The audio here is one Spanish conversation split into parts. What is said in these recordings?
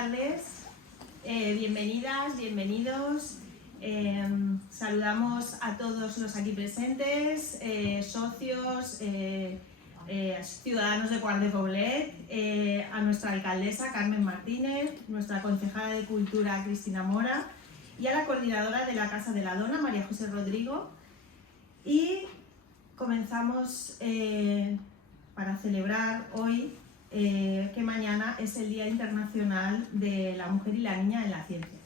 tardes, bienvenidas, bienvenidos. Saludamos a todos los aquí presentes, socios, ciudadanos de Quart de Poblet, a nuestra alcaldesa Carmen Martínez, nuestra concejala de Cultura Cristina Mora y a la coordinadora de la Casa de la Dona, María José Rodrigo. Y comenzamos para celebrar hoy que mañana es el Día Internacional de la Mujer y la Niña en la Ciencia.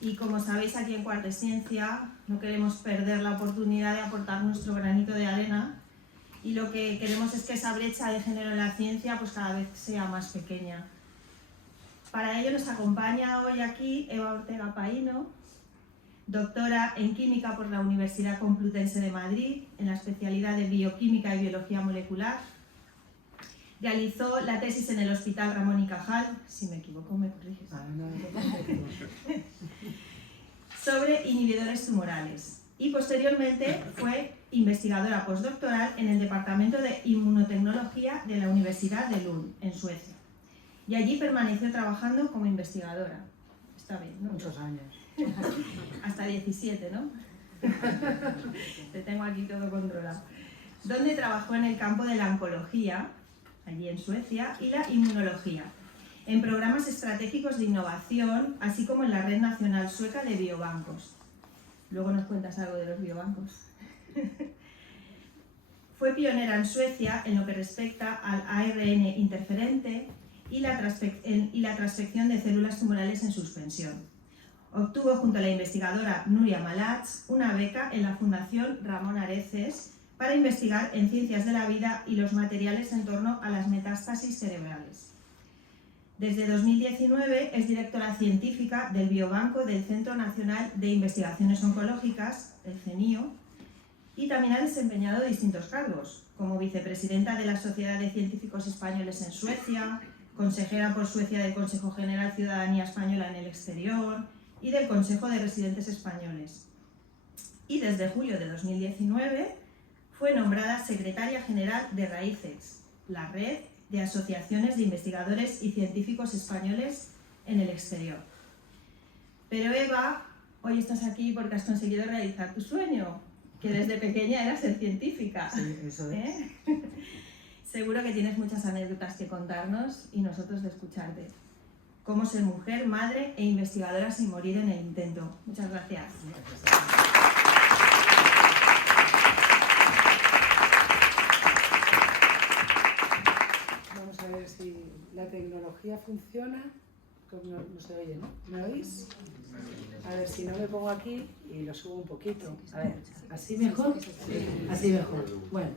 Y como sabéis, aquí en Quart de Ciencia no queremos perder la oportunidad de aportar nuestro granito de arena, y lo que queremos es que esa brecha de género en la ciencia pues cada vez sea más pequeña. Para ello nos acompaña hoy aquí Eva Ortega Paíno, doctora en Química por la Universidad Complutense de Madrid, en la especialidad de Bioquímica y Biología Molecular. Realizó la tesis en el Hospital Ramón y Cajal, si me equivoco me corriges, sobre inhibidores tumorales, y posteriormente fue investigadora postdoctoral en el Departamento de Inmunotecnología de la Universidad de Lund, en Suecia. Y allí permaneció trabajando como investigadora. Está bien, ¿no? Muchos años. Hasta 17, ¿no? Te tengo aquí todo controlado. Donde trabajó en el campo de la oncología, allí en Suecia, y la inmunología, en programas estratégicos de innovación, así como en la Red Nacional Sueca de Biobancos. Luego nos cuentas algo de los biobancos. Fue pionera en Suecia en lo que respecta al ARN interferente y la transfección de células tumorales en suspensión. Obtuvo junto a la investigadora Núria Malats una beca en la Fundación Ramón Areces para investigar en ciencias de la vida y los materiales en torno a las metástasis cerebrales. Desde 2019 es directora científica del Biobanco del Centro Nacional de Investigaciones Oncológicas, el CENIO, y también ha desempeñado distintos cargos, como vicepresidenta de la Sociedad de Científicos Españoles en Suecia, consejera por Suecia del Consejo General Ciudadanía Española en el Exterior y del Consejo de Residentes Españoles. Y desde julio de 2019 fue nombrada secretaria general de RAICES, la red de asociaciones de investigadores y científicos españoles en el exterior. Pero Eva, hoy estás aquí porque has conseguido realizar tu sueño, que desde pequeña era ser científica. Sí, eso es. Seguro que tienes muchas anécdotas que contarnos y nosotros de escucharte. Cómo ser mujer, madre e investigadora sin morir en el intento. Muchas gracias. Vamos a ver si la tecnología funciona. No se oye, ¿no? ¿Me oís? A ver si no me pongo aquí y lo subo un poquito. A ver, ¿así mejor? Así mejor. Bueno,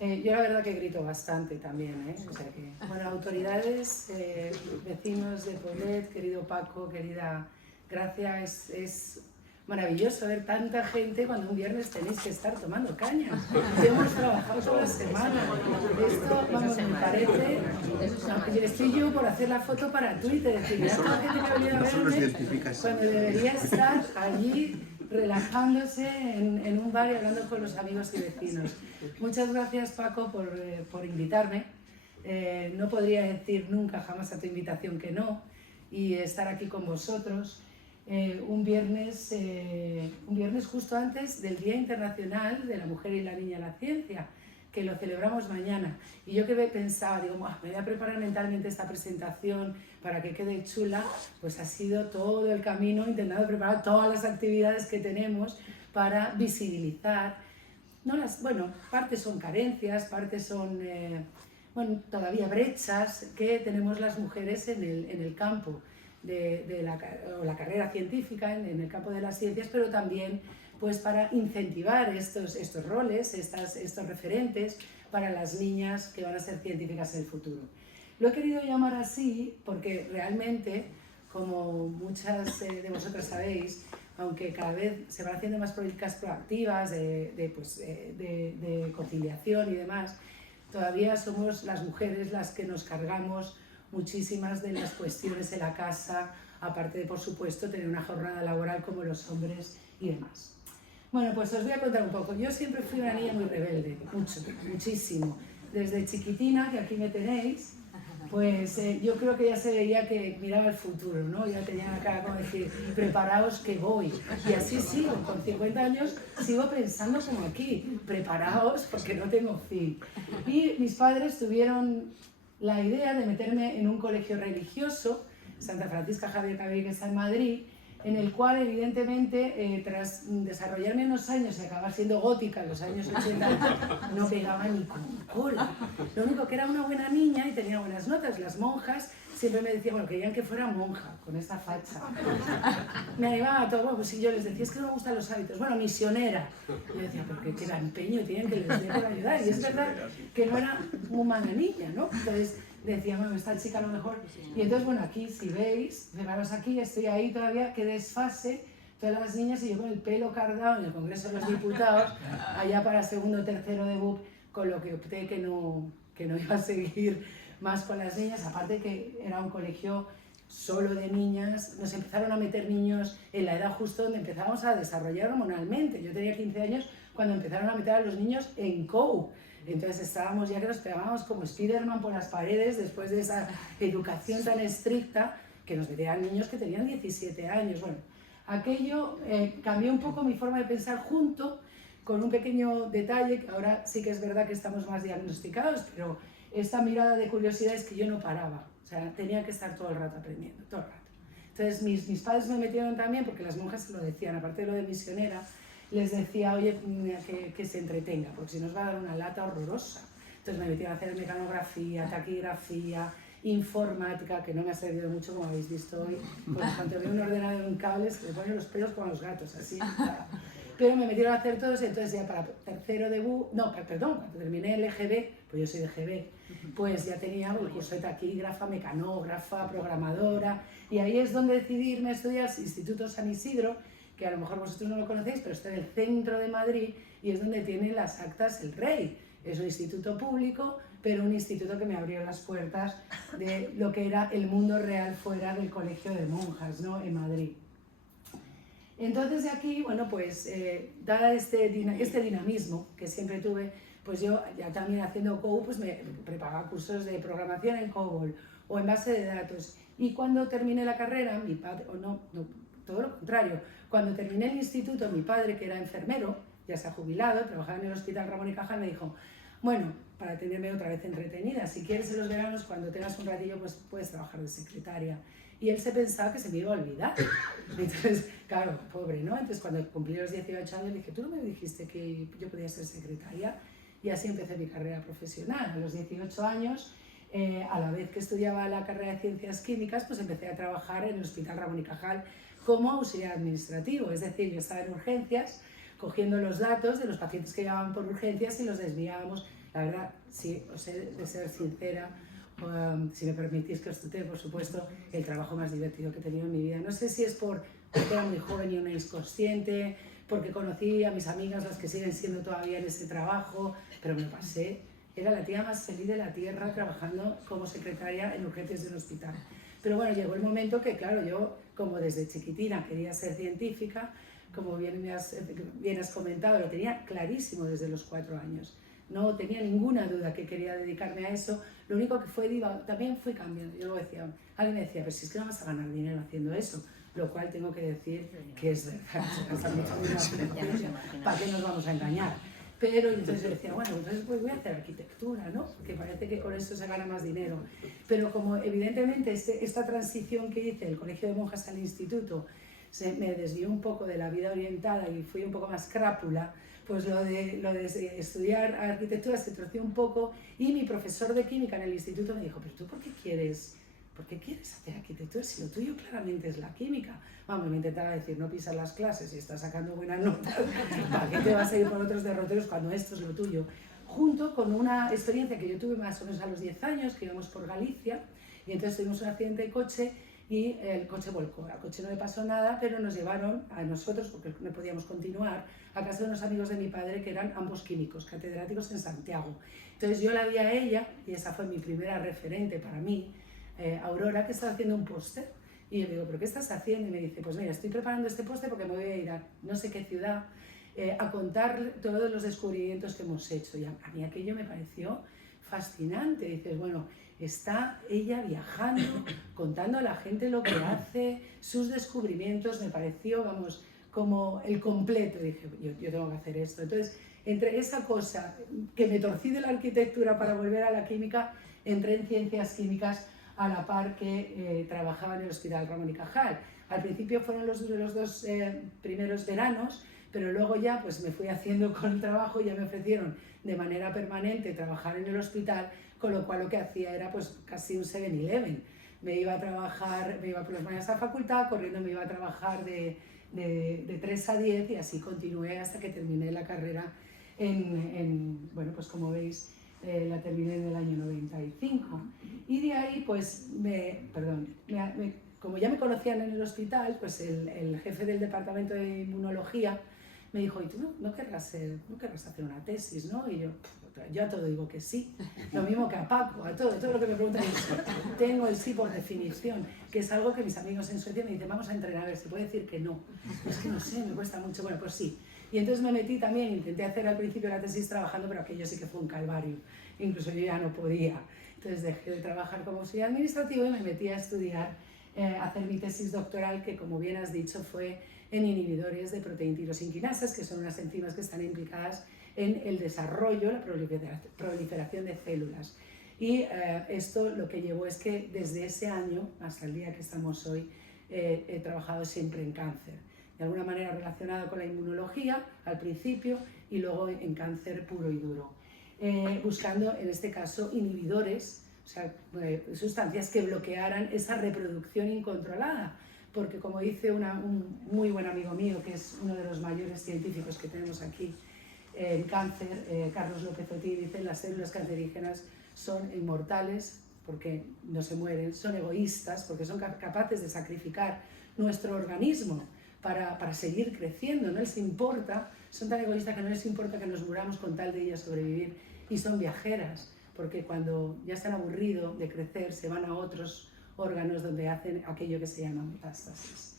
yo la verdad que grito bastante también, ¿eh? O sea que, bueno, autoridades, vecinos de Poblet, querido Paco, querida Gracia, es maravilloso ver tanta gente cuando un viernes tenéis que estar tomando caña. Hemos trabajado toda la semana. Esto, vamos, me parece... Estoy yo por hacer la foto para Twitter. Es decir, toda la gente que ha venido a verme cuando debería estar allí relajándose en un bar y hablando con los amigos y vecinos. Muchas gracias, Paco, por invitarme. No podría decir nunca jamás a tu invitación que no, y estar aquí con vosotros. Un viernes justo antes del Día Internacional de la Mujer y la Niña en la Ciencia, que lo celebramos mañana. Y yo que pensaba, digo, me voy a preparar mentalmente esta presentación para que quede chula, pues ha sido todo el camino intentando preparar todas las actividades que tenemos para visibilizar. Partes son carencias, partes son todavía brechas que tenemos las mujeres en el campo de la carrera científica, en el campo de las ciencias, pero también pues para incentivar estos roles, estos referentes para las niñas que van a ser científicas en el futuro. Lo he querido llamar así porque realmente, como muchas de vosotras sabéis, aunque cada vez se van haciendo más políticas proactivas de conciliación y demás, todavía somos las mujeres las que nos cargamos muchísimas de las cuestiones de la casa, aparte de, por supuesto, tener una jornada laboral como los hombres y demás. Bueno, pues os voy a contar un poco. Yo siempre fui una niña muy rebelde, muchísimo. Desde chiquitina, que aquí me tenéis, Pues yo creo que ya se veía que miraba el futuro, ¿no? Ya tenía acá como decir, preparaos que voy. Y así sigo, con 50 años sigo pensando como aquí, preparaos porque no tengo fin. Y mis padres tuvieron la idea de meterme en un colegio religioso, Santa Francisca Javier Cabrera, que está en Madrid, en el cual evidentemente tras desarrollarme unos años y acabar siendo gótica en los años 80 no pegaba ni con cola. Lo único que era una buena niña y tenía buenas notas. Las monjas siempre me decían, bueno, querían que fuera monja con esta facha. Me animaba a todo, bueno, pues si yo les decía, es que no me gustan los hábitos, bueno, misionera. Y yo decía, pero qué empeño tienen que les dé por ayudar. Y es verdad que no era muy mala niña, ¿no? Entonces decía, bueno, esta chica a lo mejor. Y entonces, bueno, aquí, si veis, fijaros aquí, estoy ahí todavía, qué desfase, todas las niñas y yo con el pelo cargado en el Congreso de los Diputados, allá para segundo o tercero de BUP, con lo que opté que no iba a seguir más con las niñas, aparte que era un colegio solo de niñas, nos empezaron a meter niños en la edad justo donde empezábamos a desarrollar hormonalmente. Yo tenía 15 años cuando empezaron a meter a los niños en COU. Entonces estábamos ya que nos pegábamos como Spiderman por las paredes después de esa educación tan estricta que nos metían niños que tenían 17 años. Bueno, aquello cambió un poco mi forma de pensar junto con un pequeño detalle, que ahora sí que es verdad que estamos más diagnosticados, pero esta mirada de curiosidad es que yo no paraba, o sea, tenía que estar todo el rato aprendiendo, todo el rato. Entonces mis padres me metieron también, porque las monjas se lo decían, aparte de lo de misionera, les decía, oye, que se entretenga, porque si nos va a dar una lata horrorosa. Entonces me metieron a hacer mecanografía, taquigrafía, informática, que no me ha servido mucho, como habéis visto hoy, porque cuando veo un ordenador en cables, se me ponen los pelos como a los gatos, así. Pero me metieron a hacer todo eso, entonces ya para tercero de cuando terminé el EGB, pues yo soy de EGB, pues ya tenía el curso de taquígrafa, mecanógrafa, programadora, y ahí es donde decidí irme a estudiar Instituto San Isidro, que a lo mejor vosotros no lo conocéis, pero está en el centro de Madrid y es donde tiene las actas el Rey. Es un instituto público, pero un instituto que me abrió las puertas de lo que era el mundo real fuera del colegio de monjas, ¿no? En Madrid. Entonces de aquí, bueno, pues dada este dinamismo que siempre tuve, pues yo ya también haciendo COU, pues me preparaba cursos de programación en COBOL o en base de datos. Y cuando terminé la carrera, mi padre, todo lo contrario, cuando terminé el instituto, mi padre, que era enfermero, ya se ha jubilado, trabajaba en el Hospital Ramón y Cajal, me dijo, bueno, para tenerme otra vez entretenida, si quieres en los veranos, cuando tengas un ratillo, pues puedes trabajar de secretaria. Y él se pensaba que se me iba a olvidar. Entonces, claro, pobre, ¿no? Entonces, cuando cumplí los 18 años, dije, ¿tú no me dijiste que yo podía ser secretaria? Y así empecé mi carrera profesional. A los 18 años, a la vez que estudiaba la carrera de Ciencias Químicas, pues empecé a trabajar en el Hospital Ramón y Cajal como auxiliar administrativo. Es decir, yo estaba en urgencias, cogiendo los datos de los pacientes que llegaban por urgencias y los desviábamos. La verdad, sí, os he de ser sincera, si me permitís que os tutee, por supuesto, el trabajo más divertido que he tenido en mi vida. No sé si es porque era muy joven y una inconsciente, porque conocí a mis amigas, las que siguen siendo todavía en ese trabajo, pero me pasé. Era la tía más feliz de la tierra trabajando como secretaria en urgencias de un hospital. Pero bueno, llegó el momento que, claro, yo, como desde chiquitina quería ser científica, como bien has comentado, lo tenía clarísimo desde los 4 años. No tenía ninguna duda que quería dedicarme a eso. Lo único que también fui cambiando. Yo decía, alguien me decía, pero si es que no vas a ganar dinero haciendo eso. Lo cual tengo que decir que es verdad. ¿Para qué nos vamos a engañar? Pero entonces yo decía, bueno, entonces pues voy a hacer arquitectura, ¿no? Porque parece que con eso se gana más dinero. Pero como evidentemente esta transición que hice del colegio de monjas al instituto me desvió un poco de la vida orientada y fui un poco más crápula, pues lo de estudiar arquitectura se torció un poco y mi profesor de química en el instituto me dijo, pero ¿tú por qué quieres hacer arquitectura si lo tuyo claramente es la química? Vamos, me intentaba decir, no pisas las clases y estás sacando buenas notas, ¿para qué te vas a ir por otros derroteros cuando esto es lo tuyo? Junto con una experiencia que yo tuve más o menos a los 10 años, que íbamos por Galicia y entonces tuvimos un accidente de coche y el coche volcó. Al coche no le pasó nada, pero nos llevaron a nosotros, porque no podíamos continuar, a casa de unos amigos de mi padre que eran ambos químicos, catedráticos en Santiago. Entonces yo la vi a ella, y esa fue mi primera referente para mí, Aurora, que estaba haciendo un póster. Y yo le digo, ¿pero qué estás haciendo? Y me dice, pues mira, estoy preparando este póster porque me voy a ir a no sé qué ciudad a contar todos los descubrimientos que hemos hecho. Y a mí aquello me pareció fascinante. Dices, bueno, está ella viajando, contando a la gente lo que hace, sus descubrimientos, me pareció, vamos, como el completo. Dije, yo tengo que hacer esto. Entonces, entre esa cosa que me torcí de la arquitectura para volver a la química, entré en ciencias químicas a la par que trabajaba en el Hospital Ramón y Cajal. Al principio fueron los dos primeros veranos, pero luego ya pues me fui haciendo con el trabajo y ya me ofrecieron de manera permanente trabajar en el hospital, con lo cual lo que hacía era pues casi un 7-Eleven. Me iba a trabajar, me iba por las mañanas a la facultad, corriendo me iba a trabajar de 3 a 10 y así continué hasta que terminé la carrera bueno, pues como veis, la terminé en el año 95. Y de ahí, pues, como ya me conocían en el hospital, pues el jefe del departamento de inmunología me dijo, ¿y tú no querrás hacer una tesis, no? Y yo a todo digo que sí, lo mismo que a Paco, a todo lo que me preguntan, tengo el sí por definición, que es algo que mis amigos en Suecia me dicen, vamos a entrenar, a ver, ¿se puede decir que no? Es que no sé, me cuesta mucho, bueno, pues sí. Y entonces me metí también, intenté hacer al principio la tesis trabajando, pero aquello sí que fue un calvario, incluso yo ya no podía. Entonces dejé de trabajar como auxiliar administrativo y me metí a estudiar, hacer mi tesis doctoral, que como bien has dicho fue en inhibidores de proteíntirosinquinasas, que son unas enzimas que están implicadas en el desarrollo, la proliferación de células. Y esto lo que llevó es que desde ese año hasta el día que estamos hoy he trabajado siempre en cáncer, de alguna manera relacionado con la inmunología al principio y luego en cáncer puro y duro, buscando en este caso inhibidores, o sea, sustancias que bloquearan esa reproducción incontrolada, porque como dice un muy buen amigo mío, que es uno de los mayores científicos que tenemos aquí en cáncer, Carlos López Otín, dice, las células cancerígenas son inmortales porque no se mueren, son egoístas porque son capaces de sacrificar nuestro organismo para seguir creciendo, no les importa, son tan egoístas que no les importa que nos muramos con tal de ellas sobrevivir, y son viajeras, porque cuando ya están aburridos de crecer se van a otros órganos donde hacen aquello que se llama metástasis.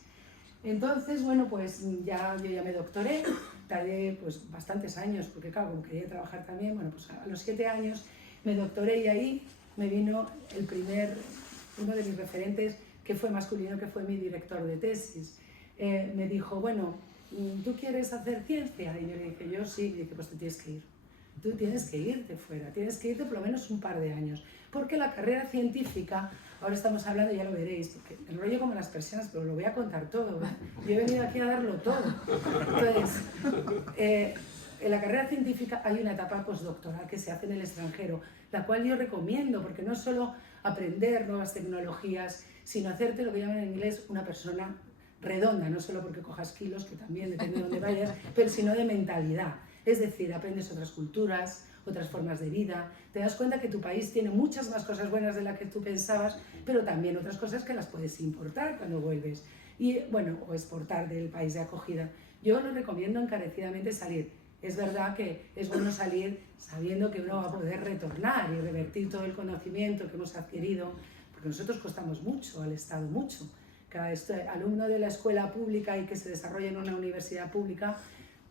Entonces, bueno, pues yo ya me doctoré, tardé pues bastantes años, porque claro, como quería trabajar también, bueno, pues a los 7 años me doctoré y ahí me vino uno de mis referentes, que fue masculino, que fue mi director de tesis. Me dijo, bueno, ¿tú quieres hacer ciencia? Y yo le dije, yo sí. Y dije, pues te tienes que ir. Tú tienes que irte fuera, tienes que irte por lo menos un par de años. Porque la carrera científica, ahora estamos hablando, ya lo veréis, porque enrollo como las persianas, pero lo voy a contar todo, ¿verdad? Yo he venido aquí a darlo todo. Entonces, en la carrera científica hay una etapa postdoctoral que se hace en el extranjero, la cual yo recomiendo, porque no es solo aprender nuevas tecnologías, sino hacerte lo que llaman en inglés una persona redonda, no solo porque cojas kilos, que también depende de dónde vayas, pero sino de mentalidad. Es decir, aprendes otras culturas, otras formas de vida, te das cuenta que tu país tiene muchas más cosas buenas de las que tú pensabas, pero también otras cosas que las puedes importar cuando vuelves, y bueno, o exportar del país de acogida. Yo lo recomiendo encarecidamente salir. Es verdad que es bueno salir sabiendo que uno va a poder retornar y revertir todo el conocimiento que hemos adquirido, porque nosotros costamos mucho al Estado, mucho. Cada alumno de la escuela pública y que se desarrolla en una universidad pública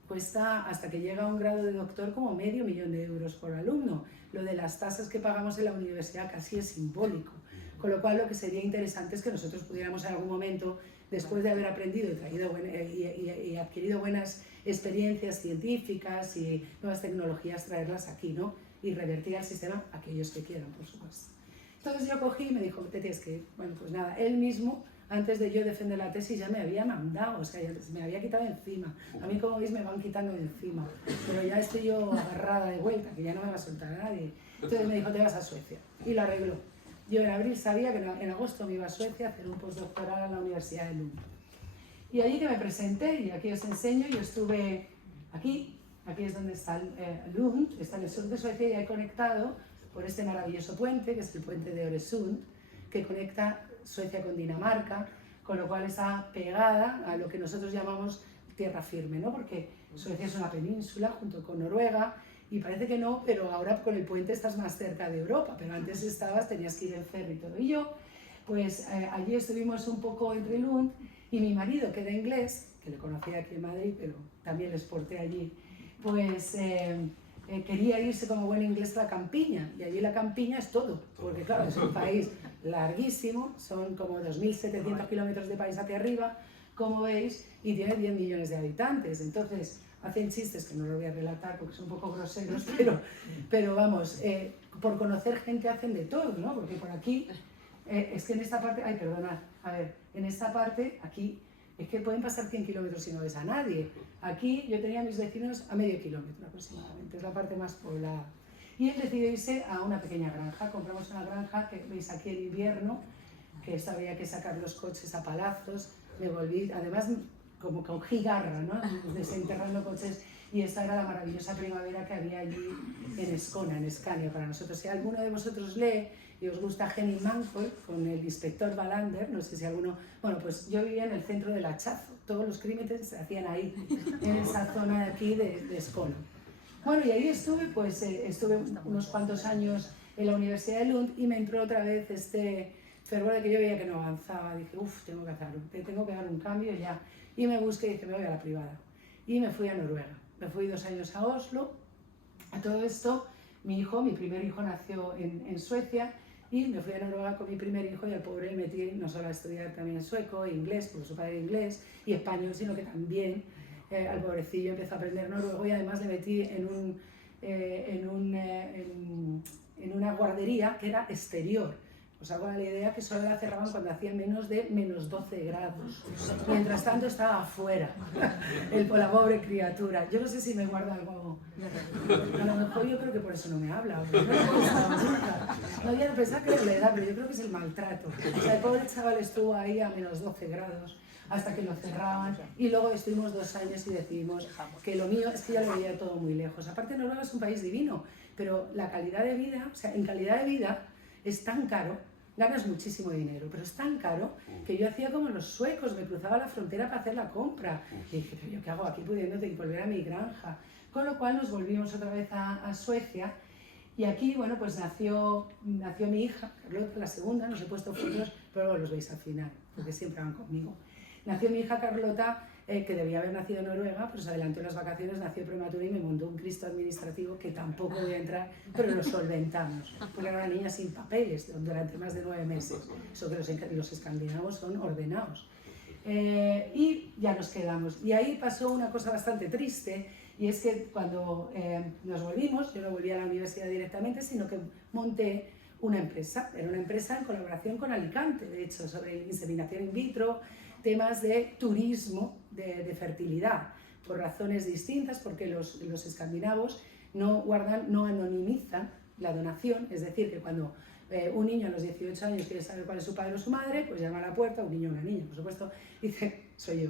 cuesta, hasta que llega a un grado de doctor, como $500.000 de euros por alumno. Lo de las tasas que pagamos en la universidad casi es simbólico. Con lo cual, lo que sería interesante es que nosotros pudiéramos en algún momento, después de haber aprendido y adquirido buenas experiencias científicas y nuevas tecnologías, traerlas aquí, ¿no? Y revertir al sistema aquellos que quieran, por supuesto. Entonces yo cogí y me dijo, te tienes que ir. Bueno, pues nada, él mismo, antes de yo defender la tesis, ya me había mandado, o sea, ya me había quitado encima. A mí, como veis, me van quitando de encima, pero ya estoy yo agarrada de vuelta, que ya no me va a soltar a nadie. Entonces me dijo, te vas a Suecia, y lo arregló. Yo en abril sabía que en agosto me iba a Suecia a hacer un postdoctoral en la Universidad de Lund. Y allí que me presenté, y aquí os enseño, yo estuve aquí es donde está Lund, está en el sur de Suecia, y he conectado por este maravilloso puente, que es el puente de Öresund, que conecta Suecia con Dinamarca, con lo cual está pegada a lo que nosotros llamamos tierra firme, ¿no? Porque Suecia es una península junto con Noruega, y parece que no, pero ahora con el puente estás más cerca de Europa, pero antes tenías que ir en ferry y todo. Y yo, pues allí estuvimos un poco entre Lund, y mi marido, que era inglés, que le conocía aquí en Madrid, pero también le exporté allí, pues quería irse como buen inglés a la campiña, y allí la campiña es todo, porque claro, es un país larguísimo, son como 2.700 kilómetros de país hacia arriba, como veis, y tiene 10 millones de habitantes. Entonces hacen chistes que no los voy a relatar porque son un poco groseros, pero vamos, por conocer gente hacen de todo, ¿no? Porque por aquí, es que en esta parte, ay, perdonad, a ver, en esta parte, aquí, es que pueden pasar 100 kilómetros y no ves a nadie. Aquí yo tenía a mis vecinos a medio kilómetro aproximadamente, es la parte más poblada. Y él decidió irse a una pequeña granja. Compramos una granja que veis aquí en invierno, que esto había que sacar los coches a palazos. Me volví, además, como con gigarra, ¿no? Desenterrando coches. Y esta era la maravillosa primavera que había allí en Escona, en Escania, para nosotros. Si alguno de vosotros lee y os gusta Henning Mankell, con el inspector Wallander, no sé si alguno... Bueno, pues yo vivía en el centro del hachazo. Todos los crímenes se hacían ahí, en esa zona de aquí de Escona. Bueno, y ahí estuve, pues estuve unos cuantos años en la Universidad de Lund y me entró otra vez este fervor de que yo veía que no avanzaba. Dije, uff, tengo que dar un cambio ya. Y me busqué y dije, me voy a la privada. Y me fui a Noruega. Me fui 2 años a Oslo. A todo esto, mi primer hijo nació en Suecia y me fui a Noruega con mi primer hijo y al pobre le metí no solo a estudiar también en sueco, inglés, porque su padre era inglés, y español, sino que también al pobrecillo empezó a aprender noruego y además le metí en una guardería que era exterior. Os hago la idea que solo la cerraban cuando hacía menos de -12 grados. Mientras tanto estaba afuera, la pobre criatura. Yo no sé si me guarda algo. A lo mejor yo creo que por eso no me habla. No lo pensaba nunca. No, ya no pensaba que era la edad, pero yo creo que es el maltrato. O sea, el pobre chaval estuvo ahí a -12 grados hasta que lo cerraban y luego estuvimos 2 años y decidimos que lo mío es que ya lo veía todo muy lejos. Aparte, Noruega es un país divino, pero la calidad de vida, o sea, en calidad de vida es tan caro. Ganas muchísimo dinero, pero es tan caro que yo hacía como los suecos, me cruzaba la frontera para hacer la compra. Y dije, pero ¿yo qué hago aquí pudiendo volver a mi granja? Con lo cual nos volvimos otra vez a Suecia y aquí, bueno, pues nació mi hija, Carlota, la segunda, no os he puesto fotos, pero luego los veis al final, porque siempre van conmigo. Nació mi hija Carlota, que debía haber nacido en Noruega, pero se adelantó en las vacaciones, nació prematura y me montó un Cristo administrativo que tampoco voy a entrar, pero lo solventamos, porque era una niña sin papeles durante más de 9 meses. Eso que los escandinavos son ordenados. Y ya nos quedamos. Y ahí pasó una cosa bastante triste, y es que cuando nos volvimos, yo no volví a la universidad directamente, sino que monté una empresa. Era una empresa en colaboración con Alicante, de hecho, sobre inseminación in vitro, temas de turismo de fertilidad, por razones distintas, porque los escandinavos no anonimizan la donación, es decir, que cuando un niño a los 18 años quiere saber cuál es su padre o su madre, pues llama a la puerta, un niño o una niña, por supuesto, dice, soy yo.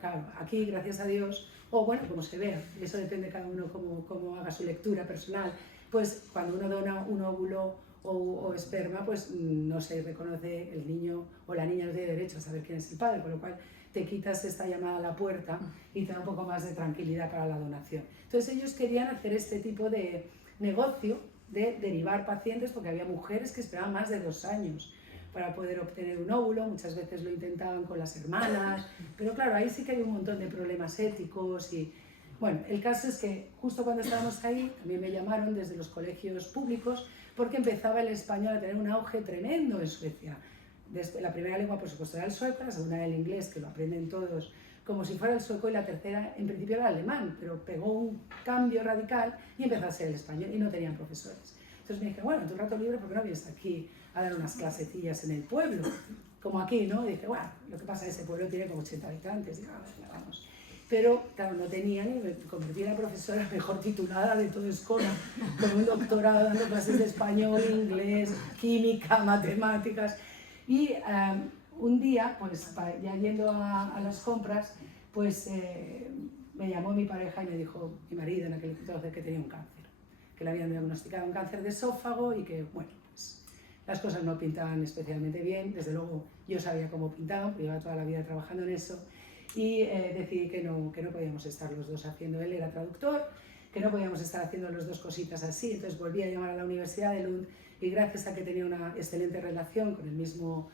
Claro, aquí, gracias a Dios, o bueno, como se vea, eso depende de cada uno cómo haga su lectura personal, pues cuando uno dona un óvulo o esperma, pues no se reconoce el niño o la niña, no tiene derecho a saber quién es el padre, con lo cual te quitas esta llamada a la puerta y te da un poco más de tranquilidad para la donación. Entonces ellos querían hacer este tipo de negocio de derivar pacientes porque había mujeres que esperaban más de 2 años para poder obtener un óvulo, muchas veces lo intentaban con las hermanas, pero claro, ahí sí que hay un montón de problemas éticos y... Bueno, el caso es que justo cuando estábamos ahí, también me llamaron desde los colegios públicos porque empezaba el español a tener un auge tremendo en Suecia. La primera lengua, por supuesto, era el sueco, la segunda era el inglés, que lo aprenden todos como si fuera el sueco, y la tercera, en principio, era el alemán, pero pegó un cambio radical y empezó a ser el español, y no tenían profesores. Entonces me dije, bueno, en tu rato libre, ¿por qué no vienes aquí a dar unas clasecillas en el pueblo? Como aquí, ¿no? Y dije, bueno, lo que pasa es que ese pueblo tiene como 80 habitantes, y vamos. Pero, claro, no tenían y me convertí en la profesora mejor titulada de toda Escona, con un doctorado dando clases de español, inglés, química, matemáticas. Y un día, pues ya yendo a las compras, pues me llamó mi pareja y me dijo, mi marido en aquel entonces, que tenía un cáncer, que le habían diagnosticado un cáncer de esófago y que, bueno, pues las cosas no pintaban especialmente bien. Desde luego yo sabía cómo pintaban, porque llevaba toda la vida trabajando en eso. Y decidí que no podíamos estar los dos haciendo, él era traductor, que no podíamos estar haciendo los dos cositas así. Entonces volví a llamar a la Universidad de Lund y gracias a que tenía una excelente relación con el mismo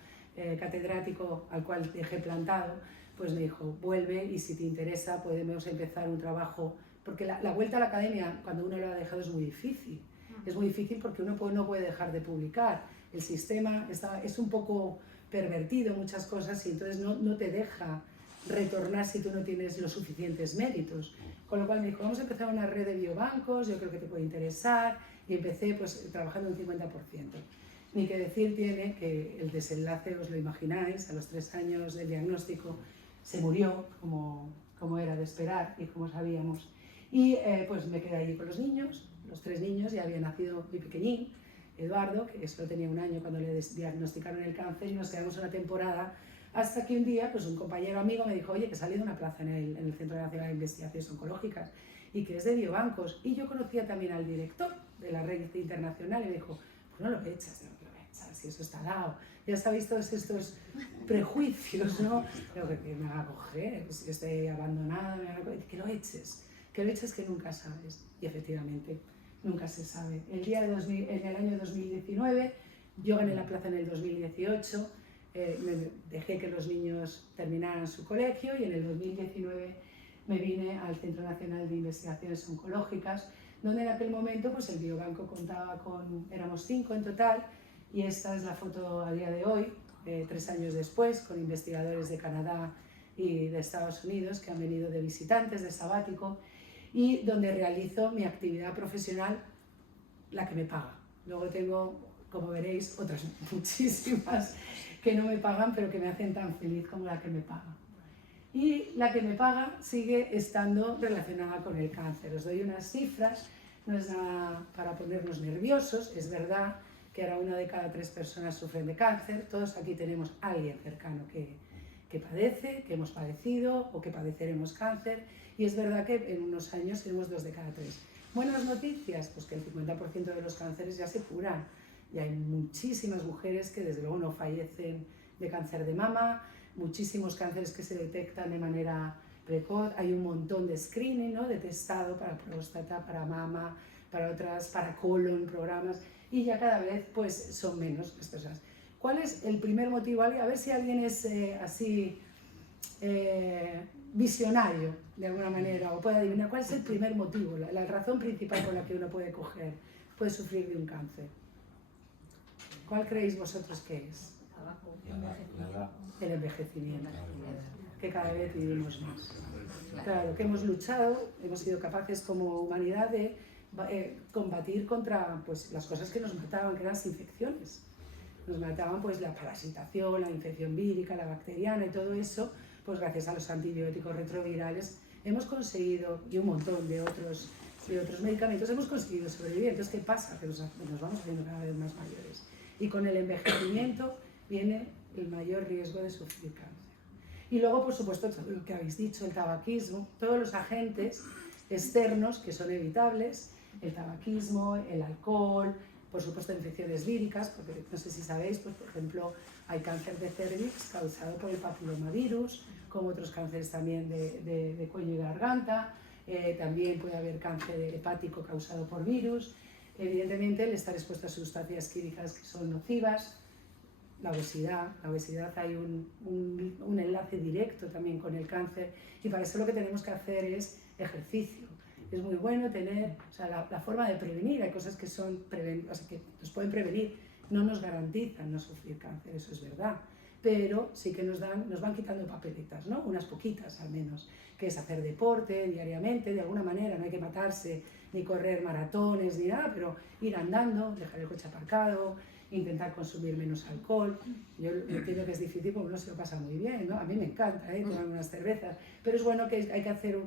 catedrático al cual dejé plantado, pues me dijo, vuelve y si te interesa podemos empezar un trabajo porque la vuelta a la academia, cuando uno lo ha dejado, es muy difícil. Es muy difícil porque uno no puede dejar de publicar. El sistema es un poco pervertido en muchas cosas y entonces no te deja retornar si tú no tienes los suficientes méritos. Con lo cual me dijo, vamos a empezar una red de biobancos, yo creo que te puede interesar, y empecé pues trabajando un 50%. Ni que decir tiene que el desenlace, os lo imagináis, a los 3 años del diagnóstico se murió, como era de esperar y como sabíamos. Y pues me quedé allí con los niños, los 3 niños, ya había nacido mi pequeñín, Eduardo, que solo tenía 1 año cuando le diagnosticaron el cáncer, y nos quedamos una temporada hasta que un día pues un compañero amigo me dijo, oye, que ha salido una plaza en el Centro Nacional de Investigaciones Oncológicas y que es de biobancos. Y yo conocía también al director de la red internacional y me dijo, pues no lo echas, si eso está dado. Ya sabéis todos estos prejuicios, ¿no? Pero que me haga coger, si yo estoy abandonada, que lo eches que nunca sabes. Y efectivamente, nunca se sabe. En el año 2019, yo gané la plaza en el 2018, me dejé que los niños terminaran su colegio y en el 2019 me vine al Centro Nacional de Investigaciones Oncológicas, donde en aquel momento pues el biobanco contaba éramos 5 en total, y esta es la foto a día de hoy, 3 años después, con investigadores de Canadá y de Estados Unidos que han venido de visitantes, de sabático, y donde realizo mi actividad profesional, la que me paga. Luego tengo, como veréis, otras muchísimas que no me pagan, pero que me hacen tan feliz como la que me paga. Y la que me paga sigue estando relacionada con el cáncer. Os doy unas cifras, no es nada para ponernos nerviosos, es verdad que ahora 1 de cada 3 personas sufren de cáncer, todos aquí tenemos a alguien cercano que padece, que hemos padecido o que padeceremos cáncer, y es verdad que en unos años seremos 2 de cada 3. Buenas noticias, pues que el 50% de los cánceres ya se curan, y hay muchísimas mujeres que desde luego no fallecen de cáncer de mama, muchísimos cánceres que se detectan de manera precoz, hay un montón de screening, ¿no? De testado para próstata, para mama, para otras, para colon, programas, y ya cada vez pues son menos las personas. ¿Cuál es el primer motivo? A ver si alguien es así visionario de alguna manera o puede adivinar cuál es el primer motivo, la razón principal por la que uno puede sufrir de un cáncer. ¿Cuál creéis vosotros que es? El envejecimiento, que cada vez vivimos más. Claro, que hemos luchado, hemos sido capaces como humanidad de combatir contra pues, las cosas que nos mataban, que eran las infecciones. Nos mataban pues, la parasitación, la infección vírica, la bacteriana y todo eso, pues gracias a los antibióticos retrovirales hemos conseguido, y un montón de otros medicamentos, hemos conseguido sobrevivir. Entonces, ¿qué pasa? Que nos vamos haciendo cada vez más mayores. Y con el envejecimiento viene el mayor riesgo de sufrir cáncer. Y luego, por supuesto, todo lo que habéis dicho, el tabaquismo, todos los agentes externos que son evitables, el tabaquismo, el alcohol, por supuesto infecciones víricas, porque no sé si sabéis, pues por ejemplo hay cáncer de cérvix causado por el papilomavirus, como otros cánceres también de cuello y garganta, también puede haber cáncer hepático causado por virus, evidentemente el estar expuesto a sustancias químicas que son nocivas, la obesidad hay un enlace directo también con el cáncer, y para eso lo que tenemos que hacer es ejercicio. Es muy bueno tener, o sea, la forma de prevenir, hay cosas que que nos pueden prevenir, no nos garantizan no sufrir cáncer, eso es verdad, pero sí que nos van quitando papeletas, ¿no? Unas poquitas al menos, que es hacer deporte diariamente, de alguna manera, no hay que matarse, ni correr maratones, ni nada, pero ir andando, dejar el coche aparcado, intentar consumir menos alcohol. Yo entiendo que es difícil porque uno se lo pasa muy bien, ¿no? A mí me encanta tomar unas cervezas, pero es bueno que hay que hacer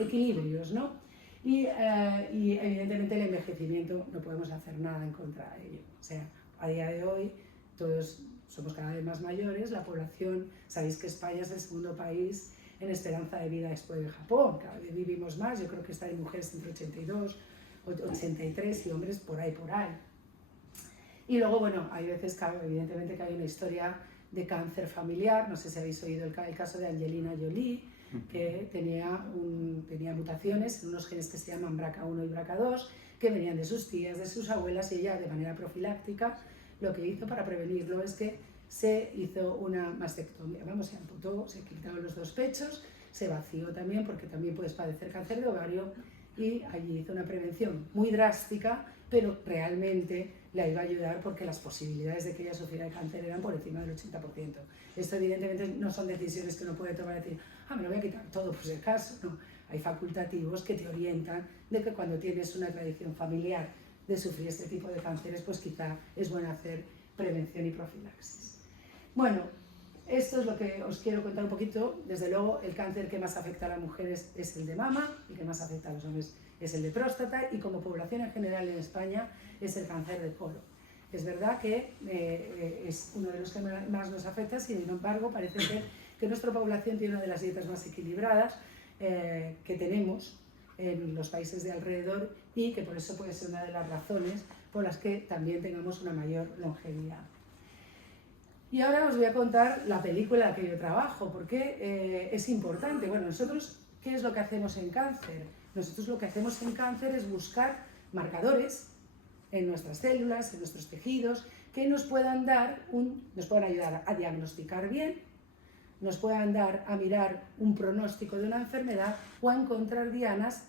equilibrios, ¿no? Y evidentemente el envejecimiento no podemos hacer nada en contra de ello. O sea, a día de hoy todos somos cada vez más mayores, la población, sabéis que España es el segundo país en esperanza de vida después de Japón, cada vez vivimos más, yo creo que están mujeres entre 82, 83 y hombres por ahí. Y luego, bueno, hay veces, claro, evidentemente que hay una historia de cáncer familiar, no sé si habéis oído el caso de Angelina Jolie, que tenía mutaciones en unos genes que se llaman BRCA1 y BRCA2, que venían de sus tías, de sus abuelas, y ella de manera profiláctica lo que hizo para prevenirlo es que se hizo una mastectomía, se amputó, se quitaron los 2 pechos, se vació también porque también puedes padecer cáncer de ovario y allí hizo una prevención muy drástica, pero realmente le iba a ayudar porque las posibilidades de que ella sufriera de cáncer eran por encima del 80%. Esto evidentemente no son decisiones que uno puede tomar y decir, me lo voy a quitar todo por si acaso, no. Hay facultativos que te orientan de que cuando tienes una tradición familiar de sufrir este tipo de cánceres, pues quizá es bueno hacer prevención y profilaxis. Bueno, esto es lo que os quiero contar un poquito. Desde luego, el cáncer que más afecta a las mujeres es el de mama, el que más afecta a los hombres es el de próstata, y como población en general en España es el cáncer de colon. Es verdad que es uno de los que más nos afecta, sin embargo, parece ser que nuestra población tiene una de las dietas más equilibradas que tenemos en los países de alrededor, y que por eso puede ser una de las razones por las que también tengamos una mayor longevidad. Y ahora os voy a contar la película en la que yo trabajo, porque es importante. Bueno, nosotros, ¿qué es lo que hacemos en cáncer? Nosotros lo que hacemos en cáncer es buscar marcadores en nuestras células, en nuestros tejidos, que nos puedan ayudar a diagnosticar bien, nos puedan dar a mirar un pronóstico de una enfermedad o a encontrar dianas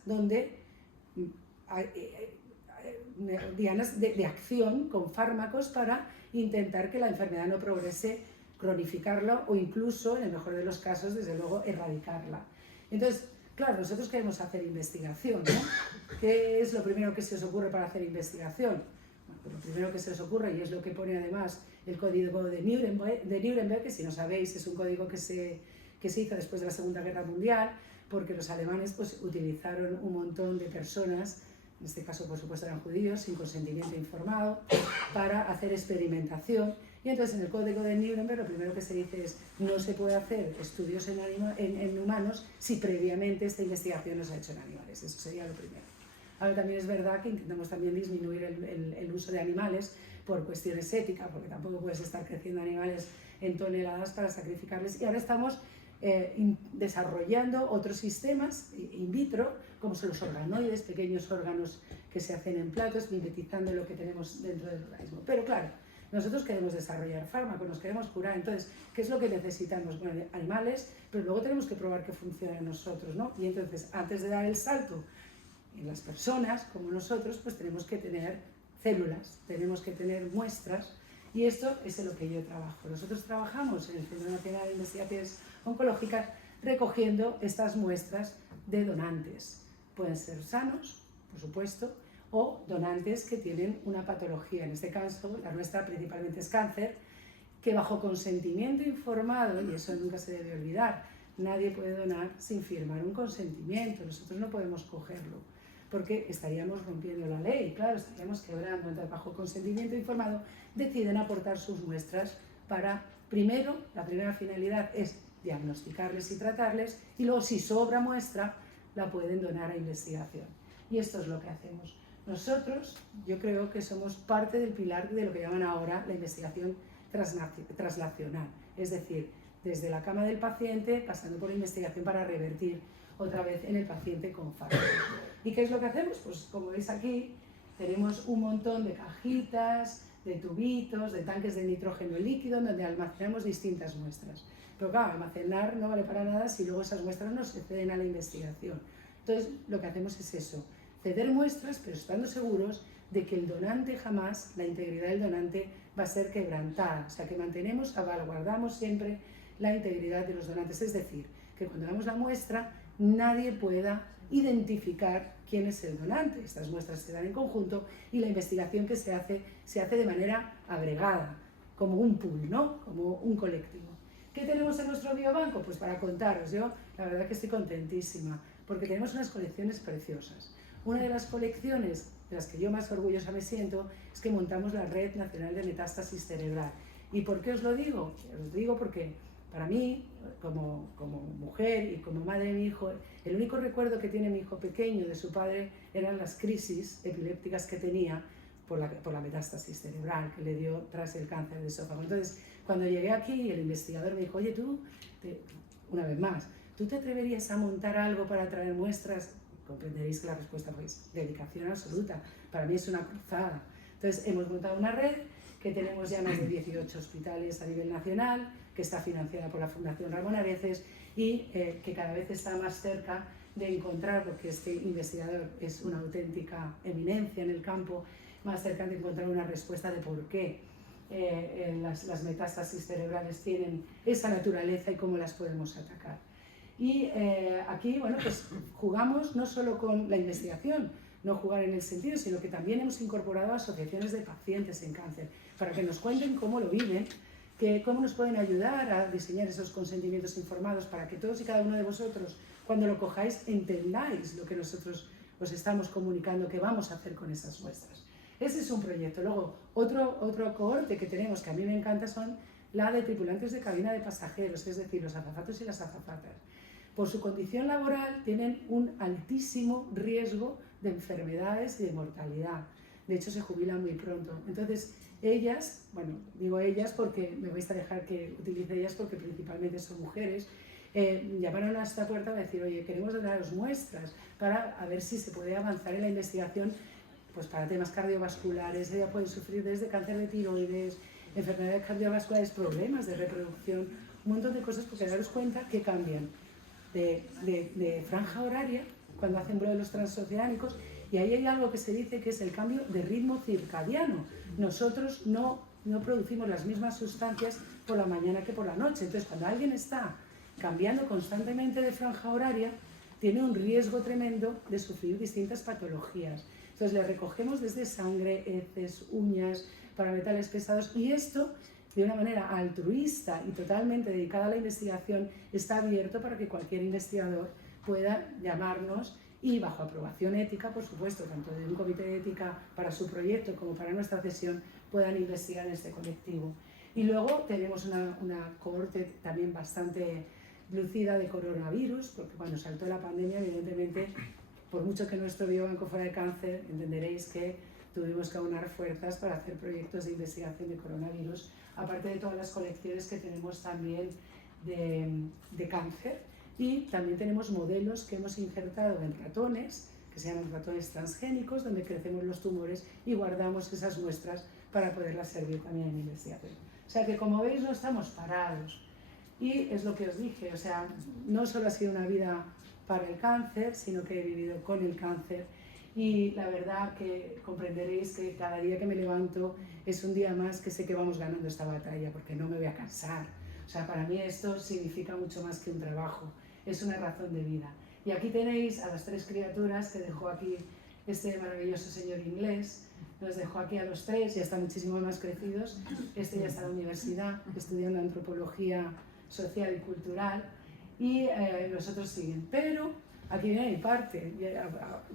de acción con fármacos para intentar que la enfermedad no progrese, cronificarla o incluso, en el mejor de los casos, desde luego, erradicarla. Entonces, claro, nosotros queremos hacer investigación, ¿no? ¿Qué es lo primero que se os ocurre para hacer investigación? Bueno, pues lo primero que se os ocurre, y es lo que pone además el código de Nuremberg, que si no sabéis es un código que se hizo después de la Segunda Guerra Mundial, porque los alemanes pues, utilizaron un montón de personas, en este caso por supuesto eran judíos, sin consentimiento informado, para hacer experimentación. Y entonces en el código de Nuremberg lo primero que se dice es: no se puede hacer estudios en humanos si previamente esta investigación no se ha hecho en animales. Eso sería lo primero. Ahora también es verdad que intentamos también disminuir el uso de animales por cuestiones éticas, porque tampoco puedes estar creciendo animales en toneladas para sacrificarles. Y ahora estamos desarrollando otros sistemas in vitro, como son los organoides, pequeños órganos que se hacen en platos, mimetizando lo que tenemos dentro del organismo. Pero claro, nosotros queremos desarrollar fármacos, nos queremos curar. Entonces, ¿qué es lo que necesitamos? Bueno, animales, pero luego tenemos que probar que funciona en nosotros, ¿no? Y entonces, antes de dar el salto en las personas, como nosotros, pues tenemos que tener células, tenemos que tener muestras, y esto es en lo que yo trabajo. Nosotros trabajamos en el Centro Nacional de Investigaciones Oncológicas recogiendo estas muestras de donantes. Pueden ser sanos, por supuesto, o donantes que tienen una patología. En este caso, la nuestra principalmente es cáncer, que bajo consentimiento informado, y eso nunca se debe olvidar, nadie puede donar sin firmar un consentimiento. Nosotros no podemos cogerlo, porque estaríamos rompiendo la ley, claro, estaríamos quebrando. Entonces, bajo consentimiento informado, deciden aportar sus muestras para, primero, la primera finalidad es diagnosticarles y tratarles, y luego, si sobra muestra, la pueden donar a investigación. Y esto es lo que hacemos. Nosotros, yo creo que somos parte del pilar de lo que llaman ahora la investigación translacional, es decir, desde la cama del paciente, pasando por la investigación para revertir otra vez en el paciente con fármacos. ¿Y qué es lo que hacemos? Pues como veis aquí, tenemos un montón de cajitas, de tubitos, de tanques de nitrógeno líquido, donde almacenamos distintas muestras. Pero claro, almacenar no vale para nada si luego esas muestras no se ceden a la investigación. Entonces, lo que hacemos es eso, ceder muestras, pero estando seguros de que el donante jamás, la integridad del donante va a ser quebrantada. O sea, que salvaguardamos siempre la integridad de los donantes. Es decir, que cuando damos la muestra, nadie pueda identificar quién es el donante. Estas muestras se dan en conjunto y la investigación que se hace de manera agregada, como un pool, ¿no? Como un colectivo. ¿Qué tenemos en nuestro biobanco? Pues para contaros, yo la verdad que estoy contentísima, porque tenemos unas colecciones preciosas. Una de las colecciones de las que yo más orgullosa me siento es que montamos la Red Nacional de Metástasis Cerebral. ¿Y por qué os lo digo? Os digo porque para mí, como mujer y como madre de mi hijo, el único recuerdo que tiene mi hijo pequeño de su padre eran las crisis epilépticas que tenía por la metástasis cerebral que le dio tras el cáncer de esófago. Entonces, cuando llegué aquí, el investigador me dijo: oye, una vez más, ¿tú te atreverías a montar algo para traer muestras? Comprenderéis que la respuesta fue dedicación absoluta. Para mí es una cruzada. Entonces, hemos montado una red que tenemos ya más de 18 hospitales a nivel nacional, que está financiada por la Fundación Ramón Areces y que cada vez está más cerca de encontrar, porque este investigador es una auténtica eminencia en el campo, más cerca de encontrar una respuesta de por qué las metástasis cerebrales tienen esa naturaleza y cómo las podemos atacar. Y aquí, bueno, pues jugamos no solo con la investigación, no jugar en el sentido, sino que también hemos incorporado asociaciones de pacientes en cáncer, para que nos cuenten cómo lo viven, cómo nos pueden ayudar a diseñar esos consentimientos informados, para que todos y cada uno de vosotros, cuando lo cojáis, entendáis lo que nosotros os estamos comunicando que vamos a hacer con esas muestras. Ese es un proyecto. Luego, otro cohorte que tenemos, que a mí me encanta, son la de tripulantes de cabina de pasajeros, es decir, los azafatos y las azafatas. Por su condición laboral tienen un altísimo riesgo de enfermedades y de mortalidad. De hecho, se jubilan muy pronto. Entonces, ellas, bueno, digo ellas porque me vais a dejar que utilice ellas porque principalmente son mujeres, llamaron a esta puerta para decir, oye, queremos daros muestras para a ver si se puede avanzar en la investigación, pues para temas cardiovasculares. Ella puede sufrir desde cáncer de tiroides, enfermedades cardiovasculares, problemas de reproducción, un montón de cosas, porque daros cuenta que cambian de franja horaria cuando hacen vuelos transoceánicos, y ahí hay algo que se dice que es el cambio de ritmo circadiano. Nosotros no producimos las mismas sustancias por la mañana que por la noche. Entonces, cuando alguien está cambiando constantemente de franja horaria, tiene un riesgo tremendo de sufrir distintas patologías. Entonces, le recogemos desde sangre, heces, uñas, para metales pesados, y esto, de una manera altruista y totalmente dedicada a la investigación, está abierto para que cualquier investigador pueda llamarnos y, bajo aprobación ética, por supuesto, tanto de un comité de ética para su proyecto como para nuestra sesión, puedan investigar en este colectivo. Y luego tenemos una cohorte también bastante lucida de coronavirus, porque cuando saltó la pandemia, evidentemente, por mucho que nuestro biobanco fuera de cáncer, entenderéis que tuvimos que aunar fuerzas para hacer proyectos de investigación de coronavirus, aparte de todas las colecciones que tenemos también de cáncer. Y también tenemos modelos que hemos injertado en ratones, que se llaman ratones transgénicos, donde crecemos los tumores y guardamos esas muestras para poderlas servir también en investigación. O sea que, como veis, no estamos parados. Y es lo que os dije, o sea, no solo ha sido una vida para el cáncer, sino que he vivido con el cáncer. Y la verdad que comprenderéis que cada día que me levanto es un día más que sé que vamos ganando esta batalla, porque no me voy a cansar. O sea, para mí esto significa mucho más que un trabajo, es una razón de vida. Y aquí tenéis a las 3 criaturas que dejó aquí este maravilloso señor inglés. Nos dejó aquí a los 3, ya están muchísimo más crecidos. Este ya está en la universidad estudiando antropología social y cultural, y los otros siguen. Pero aquí viene mi parte,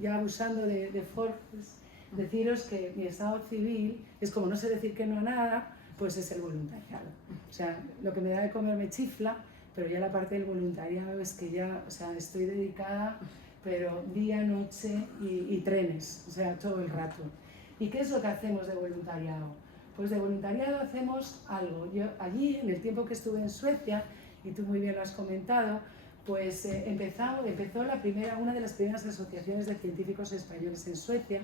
ya abusando de Forbes, deciros que mi estado civil es, como no sé decir que no a nada, pues es el voluntariado. O sea, lo que me da de comer me chifla, pero ya la parte del voluntariado es que ya, o sea, estoy dedicada, pero día, noche y trenes, o sea, todo el rato. ¿Y qué es lo que hacemos de voluntariado? Pues de voluntariado hacemos algo. Yo allí, en el tiempo que estuve en Suecia, y tú muy bien lo has comentado, pues empezó una de las primeras asociaciones de científicos españoles en Suecia.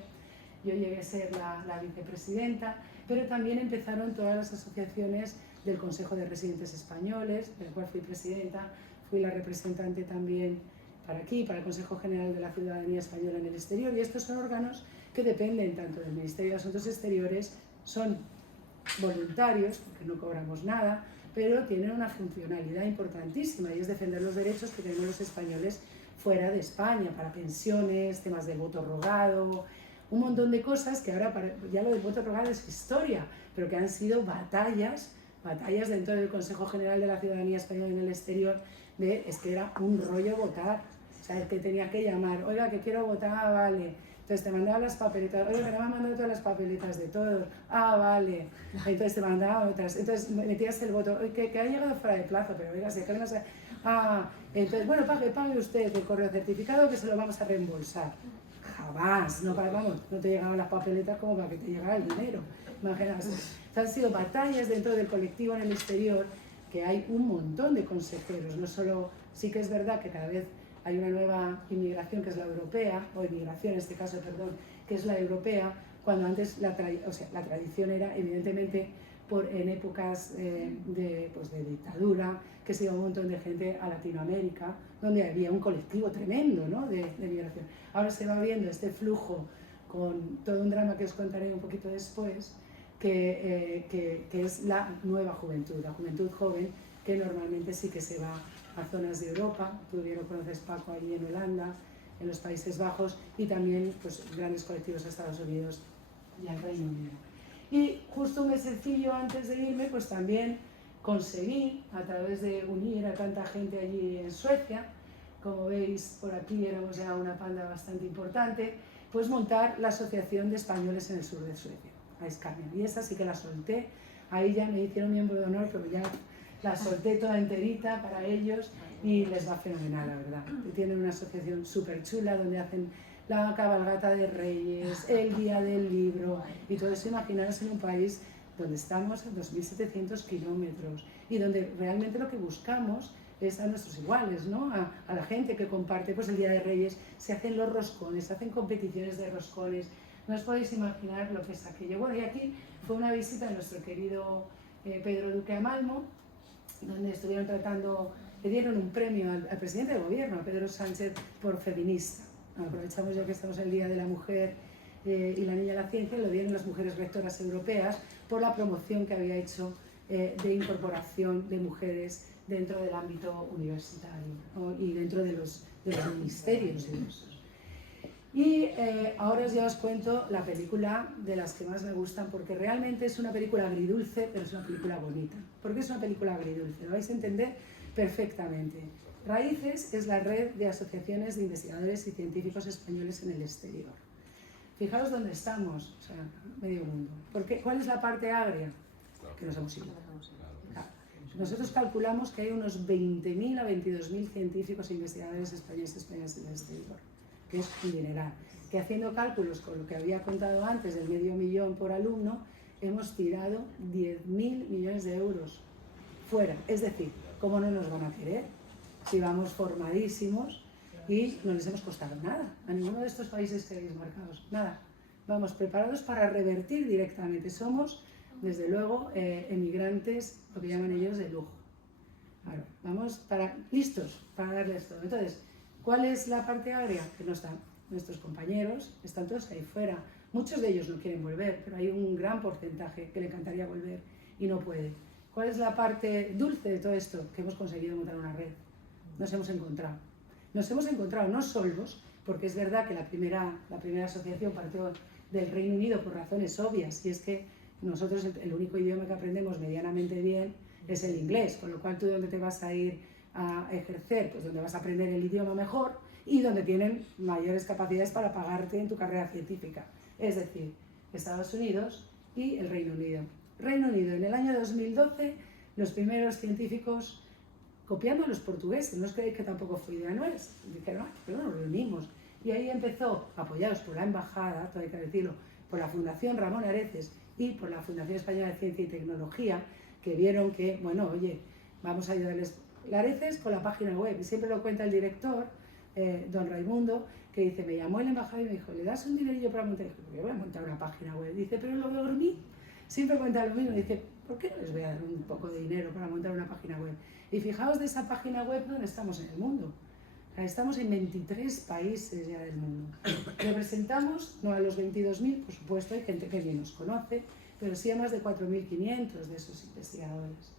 Yo llegué a ser la vicepresidenta, pero también empezaron todas las asociaciones del Consejo de Residentes Españoles, del cual fui presidenta. Fui la representante también para aquí, para el Consejo General de la Ciudadanía Española en el Exterior, y estos son órganos que dependen tanto del Ministerio de Asuntos Exteriores, son voluntarios, porque no cobramos nada, pero tienen una funcionalidad importantísima, y es defender los derechos que tenemos los españoles fuera de España, para pensiones, temas del voto rogado, un montón de cosas que ahora, ya lo del voto rogado es historia, pero que han sido batallas dentro del Consejo General de la Ciudadanía Española en el Exterior, es que era un rollo votar, o sea, el que tenía que llamar, oiga, que quiero votar, vale. Entonces te mandaba las papeletas, oye, que no me han mandado todas las papeletas de todos, vale. Entonces te mandaba otras, entonces metías el voto, oye, que ha llegado fuera de plazo, pero oiga, si es que no sé, entonces, bueno, pague usted el correo certificado que se lo vamos a reembolsar. Jamás, no te llegaban las papeletas como para que te llegara el dinero. Imaginaos, han sido batallas dentro del colectivo en el exterior, que hay un montón de consejeros, no solo, sí que es verdad que cada vez hay una nueva inmigración que es la europea, o inmigración en este caso, perdón, que es la europea, cuando antes la tradición era evidentemente en épocas de dictadura, que se iba un montón de gente a Latinoamérica, donde había un colectivo tremendo, ¿no?, de migración. Ahora se va viendo este flujo con todo un drama que os contaré un poquito después, que es la nueva juventud, la juventud joven, que normalmente sí que se va a zonas de Europa. Tú bien lo conoces, Paco, allí en Holanda, en los Países Bajos, y también pues, grandes colectivos a Estados Unidos y al Reino Unido. Y justo un mesecillo antes de irme, pues también conseguí, a través de unir a tanta gente allí en Suecia, como veis por aquí éramos ya una panda bastante importante, pues montar la Asociación de Españoles en el Sur de Suecia, a Scania. Y esa sí que la solté, ahí ya me hicieron miembro de honor, pero ya la solté toda enterita para ellos y les va fenomenal, la verdad. Tienen una asociación súper chula donde hacen la cabalgata de Reyes, el Día del Libro y todo eso. Imaginaros en un país donde estamos a 2.700 kilómetros y donde realmente lo que buscamos es a nuestros iguales, ¿no? A la gente que comparte pues, el Día de Reyes, se hacen los roscones, se hacen competiciones de roscones. No os podéis imaginar lo que es aquello. Bueno, y aquí fue una visita de nuestro querido Pedro Duque a Malmo, donde estuvieron tratando, le dieron un premio al presidente del gobierno, a Pedro Sánchez, por feminista. Aprovechamos ya que estamos en el Día de la Mujer y la Niña de la Ciencia, lo dieron las mujeres rectoras europeas por la promoción que había hecho de incorporación de mujeres dentro del ámbito universitario, ¿no? Y dentro de los ministerios diversos. Y ahora ya os cuento la película de las que más me gustan, porque realmente es una película agridulce, pero es una película bonita. ¿Por qué es una película agridulce? Lo vais a entender perfectamente. Raíces es la red de asociaciones de investigadores y científicos españoles en el exterior. Fijaos dónde estamos, o sea, medio mundo. ¿Cuál es la parte agria? Que nos hemos ido. Nosotros calculamos que hay unos 20.000 a 22.000 científicos e investigadores españoles en el exterior, que es un dineral. Que haciendo cálculos con lo que había contado antes del $500.000 por alumno, hemos tirado 10.000 millones de euros fuera. Es decir, ¿cómo no nos van a querer si vamos formadísimos y no les hemos costado nada a ninguno de estos países que habéis marcados? Nada. Vamos preparados para revertir directamente. Somos, desde luego, emigrantes, lo que llaman ellos, de lujo. Claro, vamos listos para darles todo. Entonces, ¿cuál es la parte agria? Que no están nuestros compañeros, están todos ahí fuera. Muchos de ellos no quieren volver, pero hay un gran porcentaje que le encantaría volver y no puede. ¿Cuál es la parte dulce de todo esto? Que hemos conseguido montar una red. Nos hemos encontrado. Nos hemos encontrado no solos, porque es verdad que la primera asociación partió del Reino Unido por razones obvias, y es que nosotros el único idioma que aprendemos medianamente bien es el inglés, con lo cual tú donde te vas a ir a ejercer, pues donde vas a aprender el idioma mejor y donde tienen mayores capacidades para pagarte en tu carrera científica, es decir, Estados Unidos y el Reino Unido. Reino Unido, en el año 2012, los primeros científicos, copiando a los portugueses, no os creéis que tampoco fue idea nuestra, dijeron, pero nos reunimos. Y ahí empezó, apoyados por la embajada, todo hay que decirlo, por la Fundación Ramón Areces y por la Fundación Española de Ciencia y Tecnología, que vieron que, bueno, oye, vamos a ayudarles. Areces con la página web, y siempre lo cuenta el director, don Raimundo, que dice, me llamó el embajador y me dijo, ¿le das un dinerillo para montar? Y yo voy a montar una página web. Dice, pero lo dormí. Siempre cuenta lo mismo. Dice, ¿por qué no les voy a dar un poco de dinero para montar una página web? Y fijaos de esa página web donde estamos en el mundo. O sea, estamos en 23 países ya del mundo. Representamos, no a los 22.000, por supuesto, hay gente que ni nos conoce, pero sí a más de 4.500 de esos investigadores.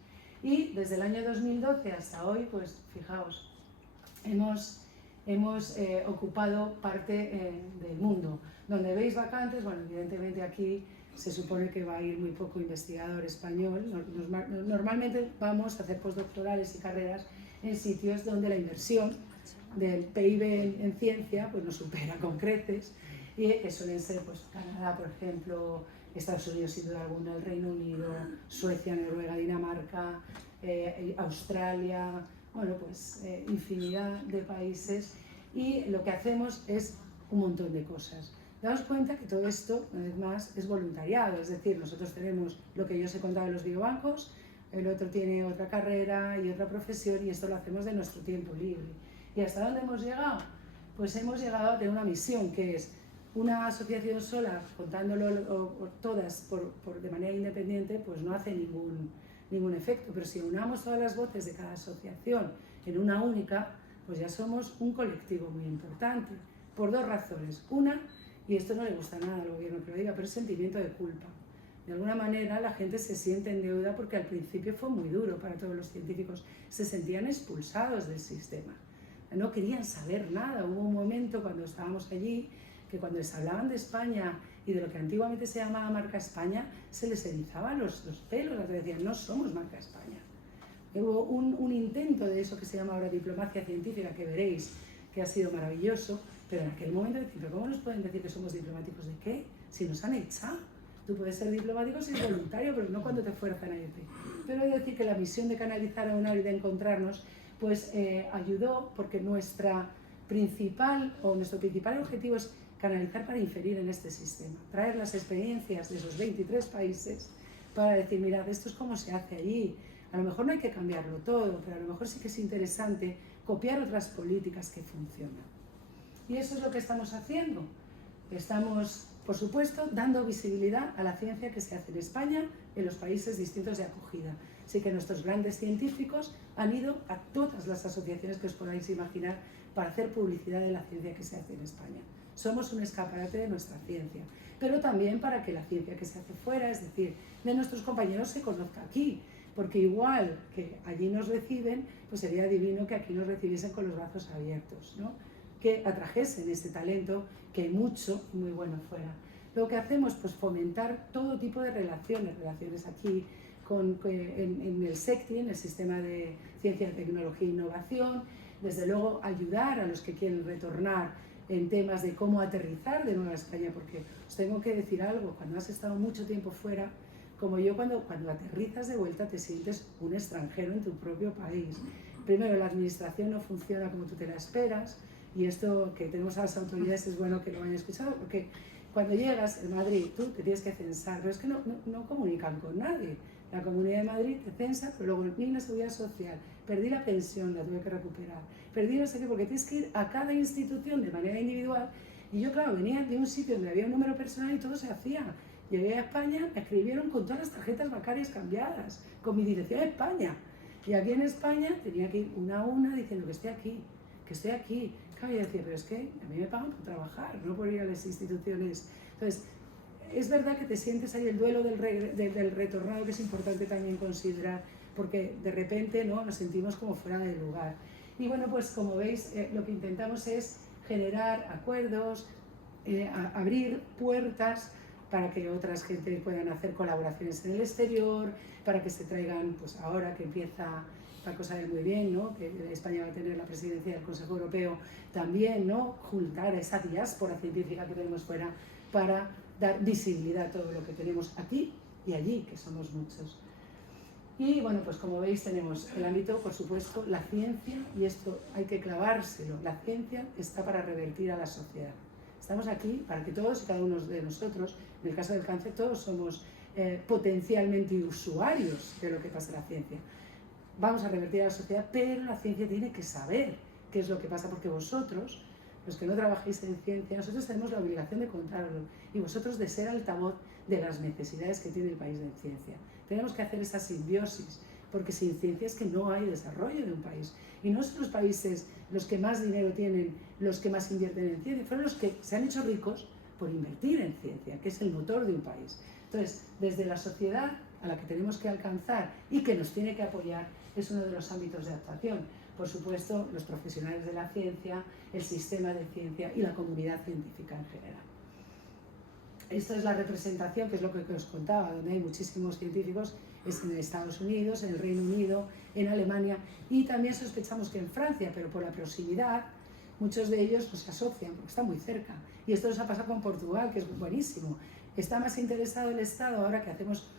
Y desde el año 2012 hasta hoy, pues fijaos, hemos ocupado parte del mundo. Donde veis vacantes, bueno, evidentemente aquí se supone que va a ir muy poco investigador español. Normalmente vamos a hacer postdoctorales y carreras en sitios donde la inversión del PIB en ciencia pues nos supera con creces, y que suelen ser pues, Canadá, por ejemplo, Estados Unidos sin duda alguna, el Reino Unido, Suecia, Noruega, Dinamarca, Australia, bueno, pues infinidad de países, y lo que hacemos es un montón de cosas. Daos cuenta que todo esto, una vez más, es voluntariado, es decir, nosotros tenemos lo que yo os he contado en los biobancos, el otro tiene otra carrera y otra profesión, y esto lo hacemos de nuestro tiempo libre. ¿Y hasta dónde hemos llegado? Pues hemos llegado a tener una misión que es Una asociación sola, contándolo todas de manera independiente, pues no hace ningún efecto, pero si unamos todas las voces de cada asociación en una única, pues ya somos un colectivo muy importante, por dos razones. Una, y esto no le gusta nada al gobierno que lo diga, pero es sentimiento de culpa. De alguna manera la gente se siente en deuda porque al principio fue muy duro para todos los científicos, se sentían expulsados del sistema, no querían saber nada. Hubo un momento cuando estábamos allí que cuando les hablaban de España y de lo que antiguamente se llamaba Marca España, se les erizaban los pelos, decían, no somos Marca España. Hubo un intento de eso que se llama ahora diplomacia científica, que veréis que ha sido maravilloso, pero en aquel momento decían, ¿pero cómo nos pueden decir que somos diplomáticos de qué? Si nos han echado. Tú puedes ser diplomático si es voluntario, pero no cuando te fuerzan a irte. Pero hay que decir que la misión de canalizar a UNAR y de encontrarnos, pues ayudó, porque nuestro principal objetivo es canalizar para inferir en este sistema, traer las experiencias de esos 23 países para decir, mirad, esto es como se hace allí, a lo mejor no hay que cambiarlo todo, pero a lo mejor sí que es interesante copiar otras políticas que funcionan. Y eso es lo que estamos haciendo. Estamos, por supuesto, dando visibilidad a la ciencia que se hace en España, en los países distintos de acogida. Así que nuestros grandes científicos han ido a todas las asociaciones que os podáis imaginar para hacer publicidad de la ciencia que se hace en España. Somos un escaparate de nuestra ciencia, pero también para que la ciencia que se hace fuera, es decir, de nuestros compañeros, se conozca aquí, porque igual que allí nos reciben, pues sería divino que aquí nos recibiesen con los brazos abiertos, ¿no? Que atrajesen ese talento, que hay mucho y muy bueno fuera. Lo que hacemos, pues fomentar todo tipo de relaciones aquí en el SECTI, en el Sistema de Ciencia, Tecnología e Innovación, desde luego ayudar a los que quieren retornar en temas de cómo aterrizar de nuevo a España, porque os tengo que decir algo, cuando has estado mucho tiempo fuera, como yo, cuando aterrizas de vuelta te sientes un extranjero en tu propio país. Primero, la administración no funciona como tú te la esperas, y esto que tenemos a las autoridades es bueno que lo hayan escuchado, porque cuando llegas en Madrid tú te tienes que censar, pero es que no comunican con nadie. La Comunidad de Madrid te censa, pero luego ni la seguridad social, perdí la pensión, la tuve que recuperar, perdí no sé qué, porque tienes que ir a cada institución de manera individual. Y yo, claro, venía de un sitio donde había un número personal y todo se hacía. Llegué a España, me escribieron con todas las tarjetas bancarias cambiadas, con mi dirección a España. Y aquí en España tenía que ir una a una diciendo que estoy aquí, que estoy aquí. Claro, yo decía, pero es que a mí me pagan por trabajar, no por ir a las instituciones. Entonces, es verdad que te sientes ahí el duelo del retornado, que es importante también considerar, porque de repente, ¿no?, nos sentimos como fuera de lugar. Y bueno, pues como veis, lo que intentamos es generar acuerdos, abrir puertas para que otras gente puedan hacer colaboraciones en el exterior, para que se traigan, pues ahora que empieza la cosa de muy bien, ¿no?, que España va a tener la presidencia del Consejo Europeo, también, ¿no?, juntar a esa diáspora científica que tenemos fuera para dar visibilidad a todo lo que tenemos aquí y allí, que somos muchos. Y bueno, pues como veis tenemos el ámbito, por supuesto, la ciencia, y esto hay que clavárselo, la ciencia está para revertir a la sociedad. Estamos aquí para que todos y cada uno de nosotros, en el caso del cáncer, todos somos potencialmente usuarios de lo que pasa en la ciencia. Vamos a revertir a la sociedad, pero la ciencia tiene que saber qué es lo que pasa, porque vosotros, los que no trabajáis en ciencia, nosotros tenemos la obligación de contarlo, y vosotros de ser altavoz de las necesidades que tiene el país en ciencia. Tenemos que hacer esa simbiosis, porque sin ciencia es que no hay desarrollo de un país. Y no son los países los que más dinero tienen, los que más invierten en ciencia, fueron los que se han hecho ricos por invertir en ciencia, que es el motor de un país. Entonces, desde la sociedad a la que tenemos que alcanzar y que nos tiene que apoyar, es uno de los ámbitos de actuación. Por supuesto, los profesionales de la ciencia, el sistema de ciencia y la comunidad científica en general. Esta es la representación, que es lo que os contaba, donde hay muchísimos científicos, es en Estados Unidos, en el Reino Unido, en Alemania, y también sospechamos que en Francia, pero por la proximidad, muchos de ellos nos asocian, porque está muy cerca. Y esto nos ha pasado con Portugal, que es buenísimo. Está más interesado el Estado ahora que hacemos.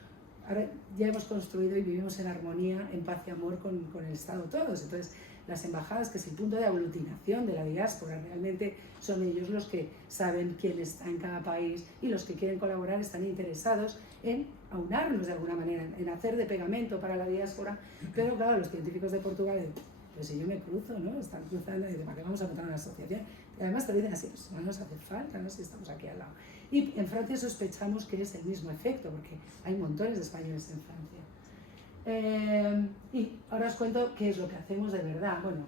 Ahora ya hemos construido y vivimos en armonía, en paz y amor con el Estado todos. Entonces, las embajadas, que es el punto de aglutinación de la diáspora, realmente son ellos los que saben quién está en cada país, y los que quieren colaborar están interesados en aunarnos de alguna manera, en hacer de pegamento para la diáspora. Pero claro, los científicos de Portugal, pues si yo me cruzo, ¿no?, están cruzando, y ¿para qué vamos a montar una asociación? Y además te dicen así, pues no nos hace falta, no sé si estamos aquí al lado. Y en Francia sospechamos que es el mismo efecto, porque hay montones de españoles en Francia. Y ahora os cuento qué es lo que hacemos de verdad. Bueno,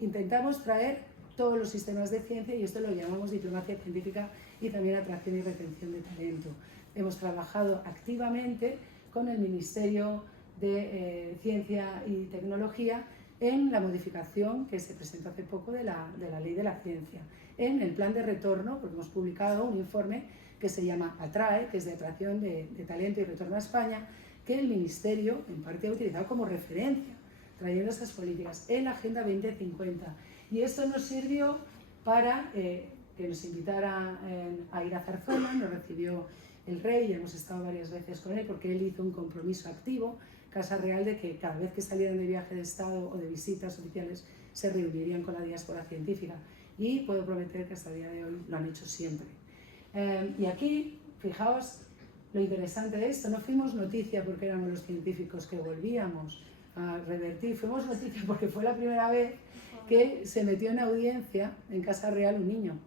intentamos traer todos los sistemas de ciencia y esto lo llamamos diplomacia científica y también atracción y retención de talento. Hemos trabajado activamente con el Ministerio de Ciencia y Tecnología en la modificación que se presentó hace poco de la Ley de la Ciencia, en el plan de retorno, porque hemos publicado un informe que se llama ATRAE, que es de atracción de talento y retorno a España, que el Ministerio en parte ha utilizado como referencia, trayendo esas políticas en la Agenda 2050. Y esto nos sirvió para que nos invitara a ir a Zarzuela, nos recibió el rey y hemos estado varias veces con él porque él hizo un compromiso activo, Casa Real, de que cada vez que salieran de viaje de Estado o de visitas oficiales se reunirían con la diáspora científica. Y puedo prometer que hasta el día de hoy lo han hecho siempre. Y aquí, fijaos lo interesante de esto, no fuimos noticia porque éramos los científicos que volvíamos a revertir, fuimos noticia porque fue la primera vez que se metió en audiencia en Casa Real un niño,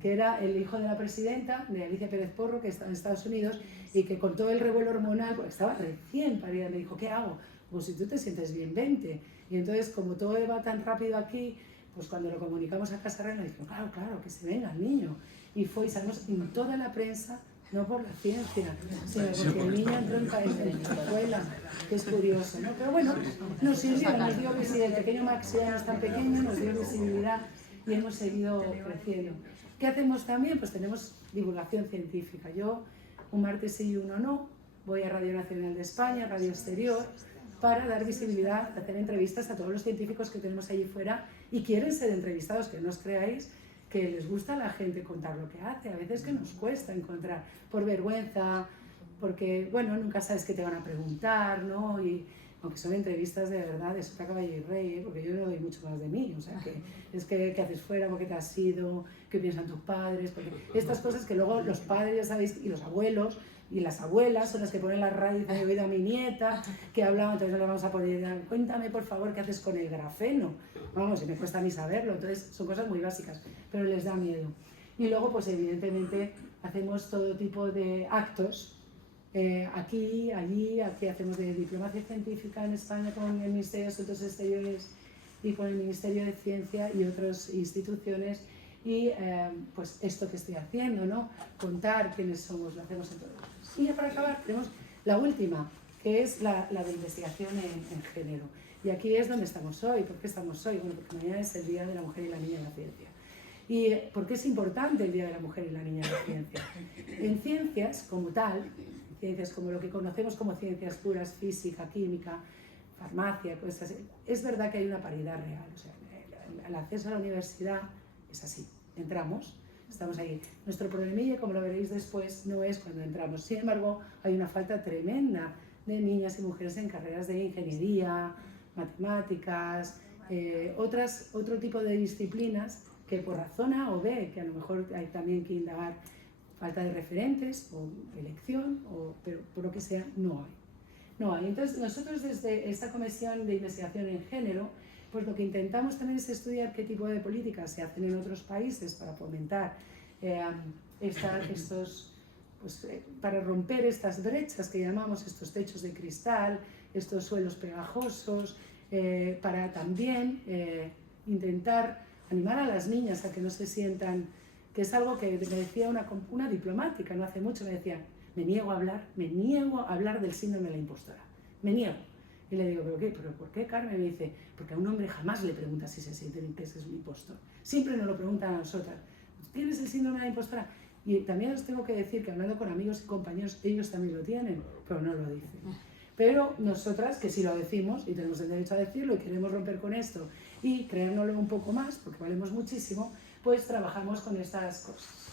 que era el hijo de la presidenta, de Alicia Pérez Porro, que está en Estados Unidos, y que con todo el revuelo hormonal, pues estaba recién parida, me dijo, ¿qué hago? Pues si tú te sientes bien, vente. Y entonces, como todo va tan rápido aquí, pues cuando lo comunicamos a Casa Real, nos dijo, claro, claro, que se venga el niño. Y fue, y salimos en toda la prensa, no por la ciencia, sino porque el niño entró en la escuela, que es curioso, ¿no? Pero bueno, nos sirvió, nos dio visibilidad, el pequeño Max ya no es tan pequeño, nos dio visibilidad y hemos seguido creciendo. ¿Qué hacemos también? Pues tenemos divulgación científica. Yo, un martes sí y uno no, voy a Radio Nacional de España, Radio Exterior, para dar visibilidad, hacer entrevistas a todos los científicos que tenemos allí fuera y quieren ser entrevistados, que no os creáis que les gusta a la gente contar lo que hace, a veces que nos cuesta encontrar, por vergüenza, porque, bueno, nunca sabes qué te van a preguntar, ¿no? Y aunque son entrevistas de verdad, de sota, caballo y rey, porque yo no doy mucho más de mí, o sea, que es que, ¿qué haces fuera? ¿Por qué te has ido? ¿Qué piensan tus padres? Porque estas cosas que luego los padres, ya sabéis, y los abuelos, y las abuelas son las que ponen la radio y he oído a mi nieta que hablaba, entonces no le vamos a poner, cuéntame por favor qué haces con el grafeno, vamos, si me cuesta a mí saberlo, entonces son cosas muy básicas, pero les da miedo. Y luego pues evidentemente hacemos todo tipo de actos, aquí, allí, aquí hacemos de diplomacia científica en España con el Ministerio de Asuntos Exteriores y con el Ministerio de Ciencia y otras instituciones. Y pues esto que estoy haciendo, ¿no? Contar quiénes somos, lo hacemos en todo. Y ya para acabar tenemos la última, que es la de investigación en género. Y aquí es donde estamos hoy. ¿Por qué estamos hoy? Bueno, porque mañana es el Día de la Mujer y la Niña en la Ciencia. ¿Y por qué es importante el Día de la Mujer y la Niña en la Ciencia? En ciencias como tal, ciencias como lo que conocemos como ciencias puras, física, química, farmacia, cosas así, es verdad que hay una paridad real. O sea, el acceso a la universidad es así, entramos, estamos ahí. Nuestro problemilla, como lo veréis después, no es cuando entramos. Sin embargo, hay una falta tremenda de niñas y mujeres en carreras de ingeniería, matemáticas, otro tipo de disciplinas que por razón A o B, que a lo mejor hay también que indagar, falta de referentes o elección, pero por lo que sea, no hay. No hay. Entonces, nosotros desde esta Comisión de Investigación en Género, pues lo que intentamos también es estudiar qué tipo de políticas se hacen en otros países para fomentar para romper estas brechas que llamamos estos techos de cristal, estos suelos pegajosos, para también intentar animar a las niñas a que no se sientan, que es algo que me decía una diplomática no hace mucho, me decía, me niego a hablar del síndrome de la impostora, me niego. Y le digo, ¿pero por qué, Carmen? Me dice, porque a un hombre jamás le pregunta si se siente que es un impostor. Siempre nos lo preguntan a nosotras. ¿Tienes el síndrome de la impostora? Y también os tengo que decir que hablando con amigos y compañeros, ellos también lo tienen, pero no lo dicen. Pero nosotras, que sí lo decimos, y tenemos el derecho a decirlo, y queremos romper con esto, y creérnoslo un poco más, porque valemos muchísimo, pues trabajamos con estas cosas.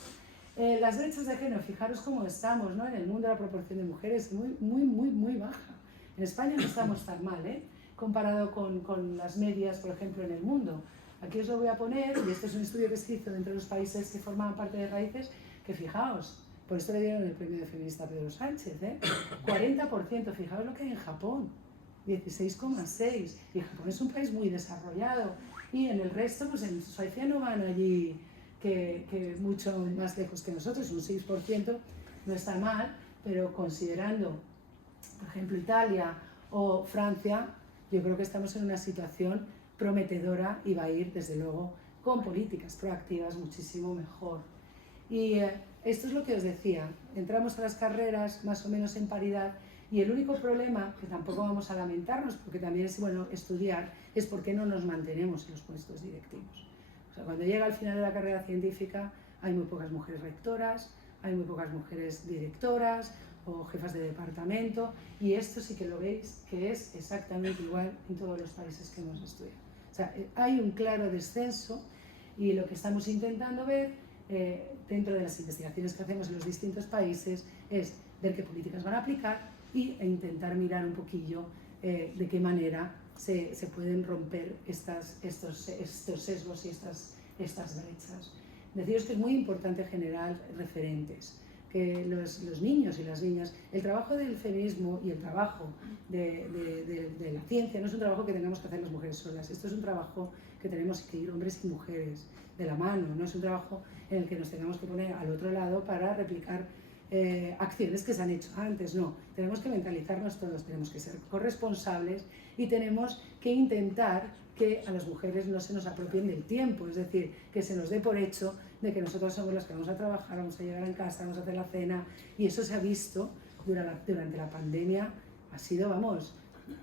Las brechas de género, fijaros cómo estamos, ¿no? En el mundo la proporción de mujeres es muy baja. En España no estamos tan mal, comparado con las medias, por ejemplo, en el mundo. Aquí os lo voy a poner, y este es un estudio que se hizo entre los países que formaban parte de Raíces, que fijaos, por esto le dieron el premio de feminista a Pedro Sánchez, 40%, fijaos lo que hay en Japón, 16,6%, y Japón es un país muy desarrollado, y en el resto, pues en Suecia no van allí que mucho más lejos que nosotros, un 6% no está mal, pero considerando, por ejemplo, Italia o Francia, yo creo que estamos en una situación prometedora y va a ir, desde luego, con políticas proactivas muchísimo mejor. Y esto es lo que os decía, entramos a las carreras más o menos en paridad y el único problema, que tampoco vamos a lamentarnos, porque también es bueno estudiar, es por qué no nos mantenemos en los puestos directivos. O sea, cuando llega al final de la carrera científica hay muy pocas mujeres rectoras, hay muy pocas mujeres directoras o jefas de departamento, y esto sí que lo veis que es exactamente igual en todos los países que hemos estudiado. O sea, hay un claro descenso y lo que estamos intentando ver dentro de las investigaciones que hacemos en los distintos países es ver qué políticas van a aplicar e intentar mirar un poquillo de qué manera se pueden romper estos sesgos y estas brechas. Deciros que es muy importante generar referentes, que los niños y las niñas, el trabajo del feminismo y el trabajo de la ciencia no es un trabajo que tengamos que hacer las mujeres solas, esto es un trabajo que tenemos que ir hombres y mujeres de la mano, no es un trabajo en el que nos tengamos que poner al otro lado para replicar acciones que se han hecho antes, no, tenemos que mentalizarnos todos, tenemos que ser corresponsables y tenemos que intentar que a las mujeres no se nos apropien del tiempo, es decir, que se nos dé por hecho de que nosotros somos las que vamos a trabajar, vamos a llegar a casa, vamos a hacer la cena, y eso se ha visto durante la pandemia, ha sido, vamos,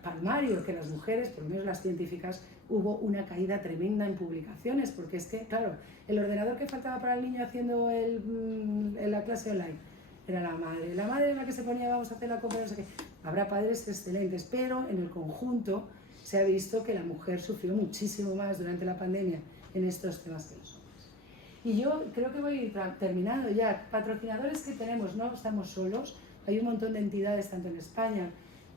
palmario, que las mujeres, por lo menos las científicas, hubo una caída tremenda en publicaciones, porque es que, claro, el ordenador que faltaba para el niño haciendo la clase online era la madre es la que se ponía, vamos a hacer la compra, no sé qué. Habrá padres excelentes, pero en el conjunto se ha visto que la mujer sufrió muchísimo más durante la pandemia en estos temas que los hombres. Y yo creo que voy a ir terminando ya. Patrocinadores que tenemos, no estamos solos, hay un montón de entidades, tanto en España,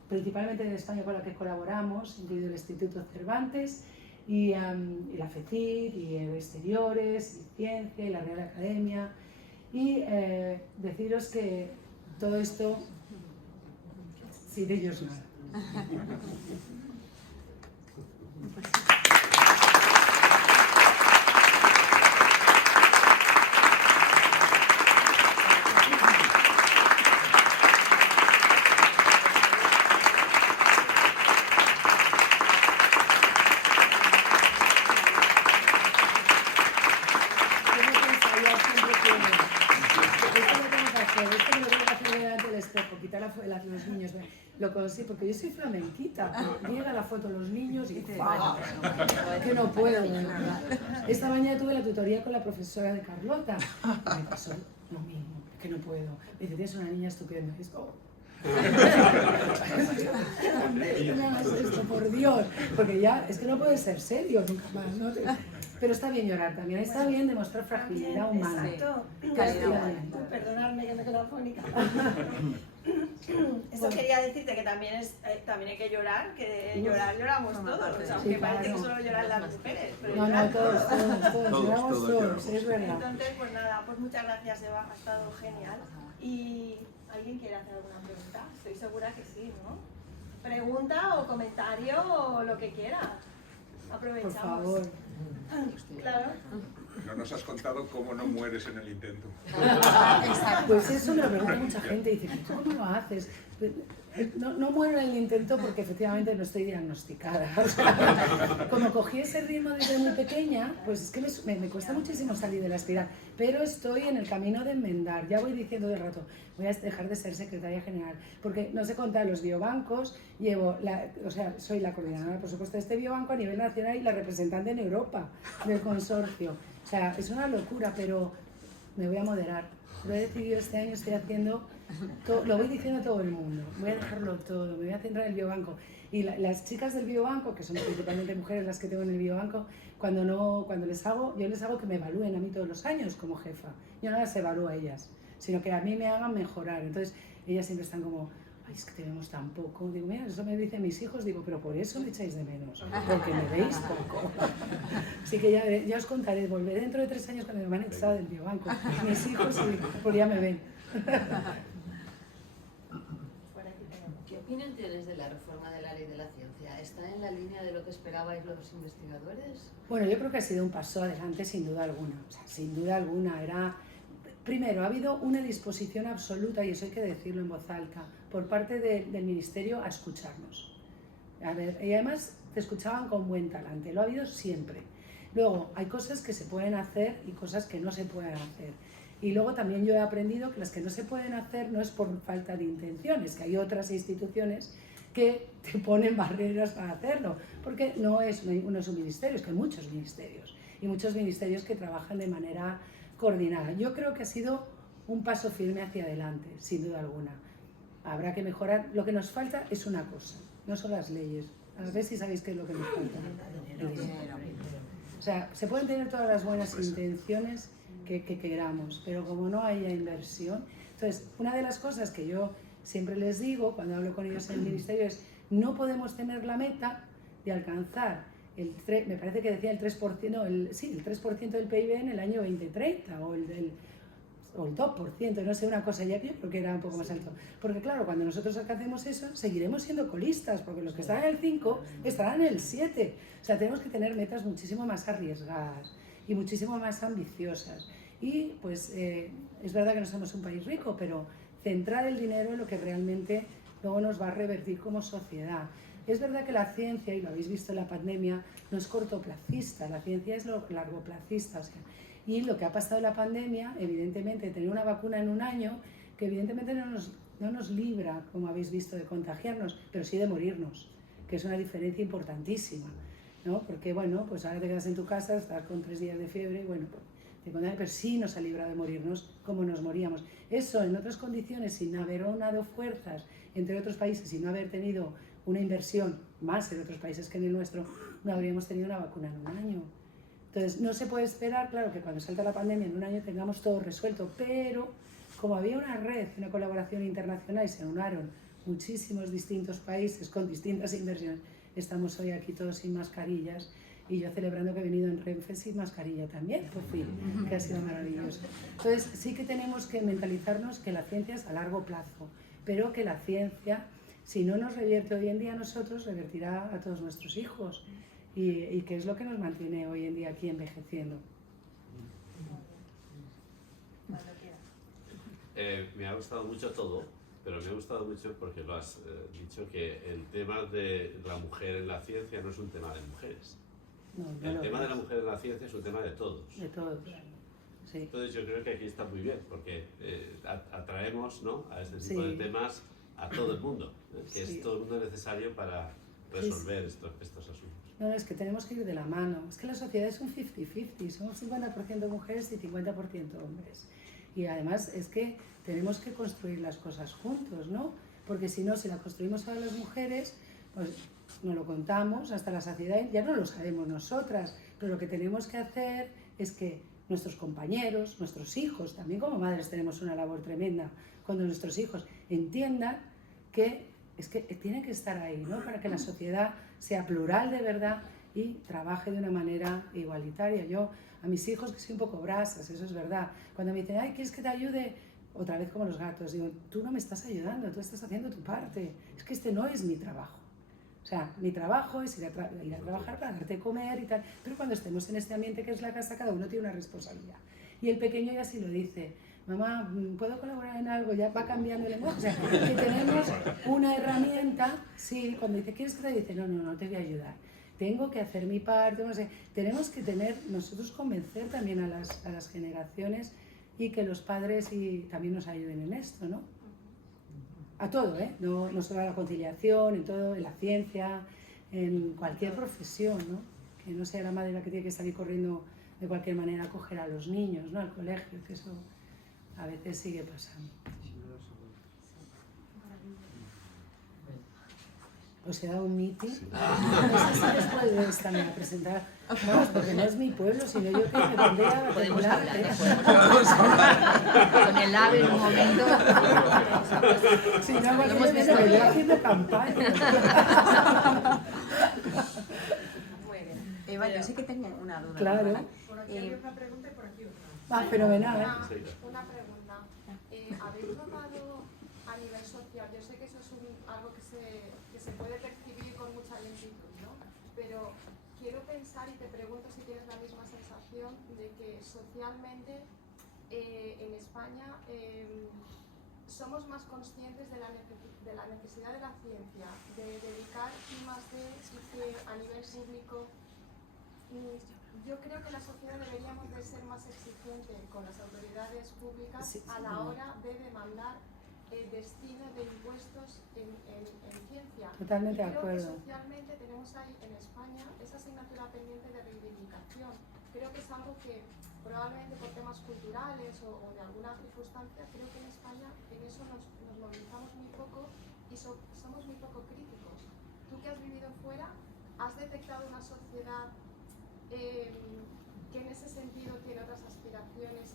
principalmente en España con la que colaboramos, incluido el Instituto Cervantes, y la FECIT, y Exteriores, y Ciencia, y la Real Academia, y deciros que todo esto, sin ellos nada. Los niños, lo consigo porque yo soy flamenquita, llega la foto los niños y que no puedo. Esta mañana tuve la tutoría con la profesora de Carlota, me pasó lo mismo, que no puedo. Me dice, tienes una niña estupenda. Y es como, no hagas esto, por Dios, porque ya es que no puede ser serio nunca más, ¿no? Pero está bien llorar también, está bien demostrar fragilidad humana. Exacto. Perdonadme que me quedo afónica. Esto quería decirte que también hay que llorar, que llorar lloramos todos, o sea, aunque parece que solo lloran las mujeres. Pero no, todos, lloramos todos, es verdad. Entonces, pues nada, pues muchas gracias, Eva, ha estado genial. ¿Y alguien quiere hacer alguna pregunta? Estoy segura que sí, ¿no? Pregunta o comentario o lo que quiera. Aprovechamos. Por favor. Claro. No nos has contado cómo no mueres en el intento. Pues eso me lo pregunta mucha gente y dice, ¿cómo lo haces? No muero en el intento porque efectivamente no estoy diagnosticada. O sea, como cogí ese ritmo desde muy pequeña, pues es que me cuesta muchísimo salir de la espiral. Pero estoy en el camino de enmendar. Ya voy diciendo del rato, voy a dejar de ser secretaria general. Porque no sé contar los biobancos, soy la coordinadora, por supuesto, de este biobanco a nivel nacional y la representante en Europa del consorcio. O sea, es una locura, pero me voy a moderar. Lo he decidido este año, estoy haciendo, lo voy diciendo a todo el mundo, voy a dejarlo todo, me voy a centrar en el biobanco. Y las chicas del biobanco, que son principalmente mujeres las que tengo en el biobanco, yo les hago que me evalúen a mí todos los años como jefa. Yo no las evalúo a ellas, sino que a mí me hagan mejorar. Entonces, ellas siempre están como, ay, es que te vemos tan poco. Digo, mira, eso me dicen mis hijos, digo, pero por eso me echáis de menos, porque me veis poco. Así que ya os contaré, volveré dentro de 3 años cuando me han echado del biobanco. Mis hijos, y pues ya me ven. opinión tienes de la reforma de la ley de la ciencia? ¿Está en la línea de lo que esperabais los investigadores? Bueno, yo creo que ha sido un paso adelante sin duda alguna. O sea, sin duda alguna era... Primero, ha habido una disposición absoluta, y eso hay que decirlo en voz alta, por parte del Ministerio a escucharnos. A ver, y además te escuchaban con buen talante, lo ha habido siempre. Luego, hay cosas que se pueden hacer y cosas que no se pueden hacer. Y luego también yo he aprendido que las que no se pueden hacer no es por falta de intenciones, que hay otras instituciones que te ponen barreras para hacerlo, porque no es un ministerio, es que hay muchos ministerios, y muchos ministerios que trabajan de manera coordinada. Yo creo que ha sido un paso firme hacia adelante, sin duda alguna. Habrá que mejorar. Lo que nos falta es una cosa, no son las leyes. A ver si sabéis qué es lo que nos falta. O sea, se pueden tener todas las buenas intenciones que queramos, pero como no haya inversión... Entonces, una de las cosas que yo siempre les digo cuando hablo con ellos en el ministerio es: no podemos tener la meta de alcanzar me parece que decía el 3%, no, el 3% del PIB en el año 2030 o el 2%, no sé, una cosa ya que yo creo que era un poco más alto. Porque claro, cuando nosotros alcancemos eso, seguiremos siendo colistas, porque los que están en el 5 estarán en el 7. O sea, tenemos que tener metas muchísimo más arriesgadas y muchísimo más ambiciosas. Y pues es verdad que no somos un país rico, pero centrar el dinero en lo que realmente luego nos va a revertir como sociedad. Es verdad que la ciencia, y lo habéis visto en la pandemia, no es cortoplacista, la ciencia es largoplacista. O sea, y lo que ha pasado en la pandemia, evidentemente, tener una vacuna en un año, que evidentemente no nos libra, como habéis visto, de contagiarnos, pero sí de morirnos, que es una diferencia importantísima, ¿no? Porque, bueno, pues ahora te quedas en tu casa, estás con 3 días de fiebre, bueno, pero sí nos ha librado de morirnos como nos moríamos. Eso, en otras condiciones, sin haber unado fuerzas entre otros países y no haber tenido una inversión más en otros países que en el nuestro, no habríamos tenido una vacuna en un año. Entonces, no se puede esperar, claro, que cuando salta la pandemia en un año tengamos todo resuelto, pero como había una red, una colaboración internacional y se unaron muchísimos distintos países con distintas inversiones, estamos hoy aquí todos sin mascarillas, y yo celebrando que he venido en Renfe sin mascarilla también, por fin, que ha sido maravilloso. Entonces, sí que tenemos que mentalizarnos que la ciencia es a largo plazo, pero que la ciencia, si no nos revierte hoy en día a nosotros, revertirá a todos nuestros hijos, y que es lo que nos mantiene hoy en día aquí envejeciendo. Me ha gustado mucho todo, pero me ha gustado mucho porque lo has dicho, que el tema de la mujer en la ciencia no es un tema de mujeres. No, El tema de la mujer en la ciencia es un tema de todos. De todos, sí. Entonces yo creo que aquí está muy bien, porque atraemos, ¿no?, a este tipo de temas a todo el mundo, que es todo el mundo necesario para resolver estos asuntos. No, es que tenemos que ir de la mano. Es que la sociedad es un 50-50, somos 50% mujeres y 50% hombres. Y además es que tenemos que construir las cosas juntos, ¿no? Porque si no, si la construimos a las mujeres, pues nos lo contamos hasta la saciedad, ya no lo sabemos nosotras, pero lo que tenemos que hacer es que nuestros compañeros, nuestros hijos, también como madres tenemos una labor tremenda, cuando nuestros hijos entiendan que es que tienen que estar ahí, ¿no?, para que la sociedad sea plural de verdad y trabaje de una manera igualitaria. Yo a mis hijos, que soy un poco brasas, eso es verdad, cuando me dicen, ay, ¿quieres que te ayude? Otra vez como los gatos, digo, tú no me estás ayudando, tú estás haciendo tu parte, es que este no es mi trabajo. O sea, mi trabajo es ir a trabajar para darte de comer y tal, pero cuando estemos en este ambiente que es la casa, cada uno tiene una responsabilidad. Y el pequeño ya sí lo dice, mamá, ¿puedo colaborar en algo? Ya va cambiando el lenguaje. O sea, que tenemos una herramienta, sí, cuando dice, ¿quieres que te dice? No, te voy a ayudar. Tengo que hacer mi parte, no sé. Tenemos que nosotros convencer también a las generaciones y que los padres también nos ayuden en esto, ¿no? A todo, ¿eh? No solo a la conciliación, en todo, en la ciencia, en cualquier profesión, ¿no? Que no sea la madre la que tiene que salir corriendo de cualquier manera a coger a los niños, ¿no?, al colegio, que eso a veces sigue pasando. Os he dado un meeting. Sí. No sé si después también a presentar. Vamos, porque no es mi pueblo, sino yo que me pondría a podemos temblar. hablar con el AVE en un momento. Si no, hemos visto haciendo campaña. Muy bien. Eva, yo sí que tengo una duda. Claro. ¿verdad? Por aquí hay una pregunta y por aquí otra. Ah, fenomenal. Una pregunta. ¿Habéis notado a nivel social? Yo sé que eso es algo que se puede percibir con mucha lentitud, ¿no? Pero quiero pensar y te pregunto si tienes la misma sensación de que socialmente en España somos más conscientes de la necesidad de la ciencia, de dedicar I+D y que a nivel público yo creo que la sociedad deberíamos de ser más exigente con las autoridades públicas a la hora de demandar el destino de impuestos en ciencia. Totalmente de creo acuerdo. que socialmente tenemos ahí en España esa asignatura pendiente de reivindicación. Creo que es algo que probablemente por temas culturales o de alguna circunstancia, creo que en España en eso nos movilizamos muy poco y somos muy poco críticos. Tú que has vivido fuera, ¿has detectado una sociedad que en ese sentido tiene otras aspiraciones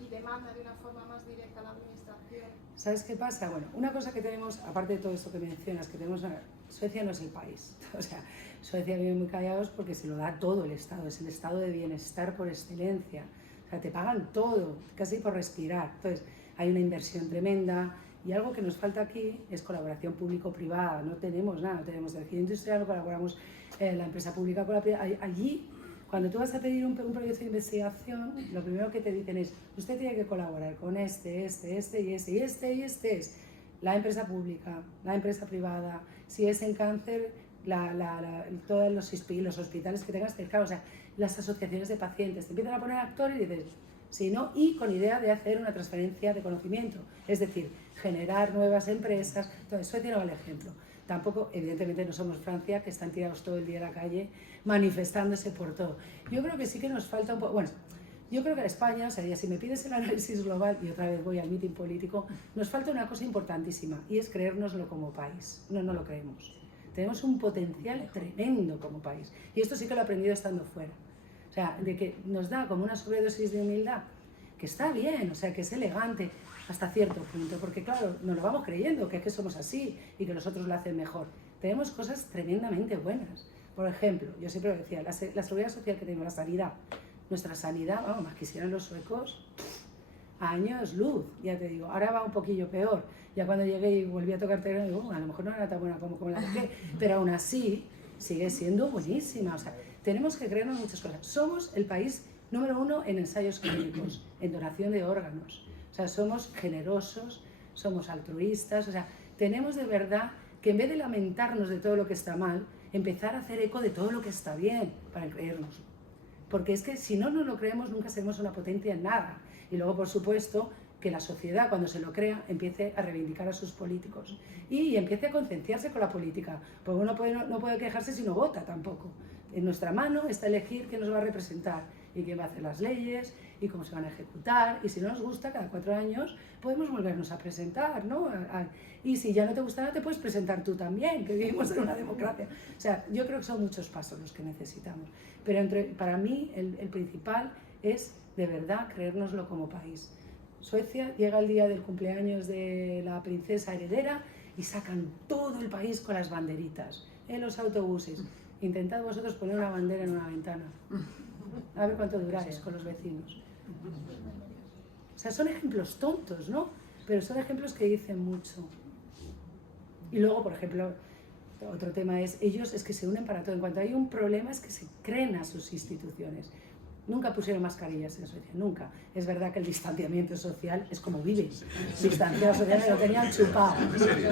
y demanda de una forma más directa a la administración? ¿Sabes qué pasa? Bueno, una cosa que tenemos, aparte de todo esto que mencionas, que tenemos, Suecia no es el país. O sea, Suecia vive muy callados porque se lo da todo el Estado, es el estado de bienestar por excelencia. O sea, te pagan todo, casi por respirar. Entonces, hay una inversión tremenda y algo que nos falta aquí es colaboración público-privada. No tenemos nada, no tenemos tejido industrial, no colaboramos la empresa pública con la privada. Allí, cuando tú vas a pedir un proyecto de investigación, lo primero que te dicen es, usted tiene que colaborar con este es la empresa pública, la empresa privada, si es en cáncer, todos los hospitales que tengas cerca, o sea, las asociaciones de pacientes, te empiezan a poner actores y dices, sí, ¿no? Y con idea de hacer una transferencia de conocimiento, es decir, generar nuevas empresas. Entonces, Suecia no vale ejemplo. Tampoco, evidentemente, no somos Francia, que están tirados todo el día a la calle manifestándose por todo. Yo creo que sí que nos falta un poco. Bueno, yo creo que a España, o sea, si me pides el análisis global, y otra vez voy al meeting político, nos falta una cosa importantísima, y es creérnoslo como país. No lo creemos. Tenemos un potencial tremendo como país. Y esto sí que lo he aprendido estando fuera. O sea, de que nos da como una sobredosis de humildad, que está bien, o sea, que es elegante hasta cierto punto, porque claro, nos lo vamos creyendo, que es que somos así y que los otros lo hacen mejor. Tenemos cosas tremendamente buenas. Por ejemplo, yo siempre lo decía, la seguridad social que tenemos, la sanidad, nuestra sanidad, vamos, más quisieran los suecos, años luz, ya te digo, ahora va un poquillo peor. Ya cuando llegué y volví a tocar terreno, digo, a lo mejor no era tan buena como la dejé, pero aún así sigue siendo buenísima. O sea, tenemos que creernos muchas cosas. Somos el país número 1 en ensayos clínicos, en donación de órganos. O sea, somos generosos, somos altruistas, o sea, tenemos de verdad que en vez de lamentarnos de todo lo que está mal, empezar a hacer eco de todo lo que está bien para creérnoslo. Porque es que si no nos lo creemos, nunca seremos una potencia en nada. Y luego, por supuesto, que la sociedad, cuando se lo crea, empiece a reivindicar a sus políticos y empiece a concienciarse con la política, porque uno no puede quejarse si no vota tampoco. En nuestra mano está elegir quién nos va a representar y quién va a hacer las leyes y cómo se van a ejecutar, y si no nos gusta, cada 4 años podemos volvernos a presentar, ¿no? Y si ya no te gusta nada, te puedes presentar tú también, que vivimos en una democracia. O sea, yo creo que son muchos pasos los que necesitamos, pero para mí el principal es de verdad creérnoslo como país. Suecia llega el día del cumpleaños de la princesa heredera y sacan todo el país con las banderitas en los autobuses. Intentad vosotros poner una bandera en una ventana, a ver cuánto duráis con los vecinos. O sea, son ejemplos tontos, ¿no? Pero son ejemplos que dicen mucho. Y luego, por ejemplo, otro tema es, ellos es que se unen para todo. En cuanto hay un problema es que se creen a sus instituciones. Nunca pusieron mascarillas en Suecia, nunca. Es verdad que el distanciamiento social es como viven. Distanciado social me lo tenían chupado.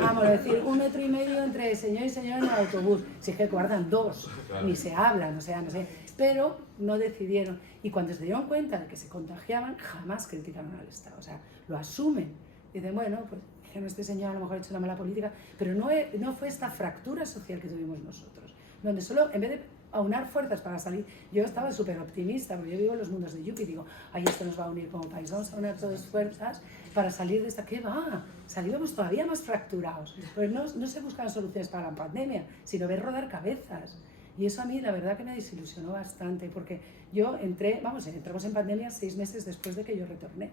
Vamos a decir, 1,5 metros entre señor y señora en el autobús. Si es que guardan 2, ni se hablan, o sea, no sé. Pero no decidieron. Y cuando se dieron cuenta de que se contagiaban, jamás criticaron al Estado. O sea, lo asumen. Dicen, bueno, pues este señor a lo mejor ha hecho una mala política, pero no fue esta fractura social que tuvimos nosotros, donde solo, en vez de aunar fuerzas para salir, yo estaba súper optimista, porque yo vivo en los mundos de Yupi, digo, ay, esto nos va a unir como país, vamos a unir todas fuerzas para salir de esta, ¿qué va? Salíamos todavía más fracturados, pues no se buscan soluciones para la pandemia, sino ver rodar cabezas, y eso a mí la verdad que me desilusionó bastante, porque yo entramos en pandemia 6 meses después de que yo retorné.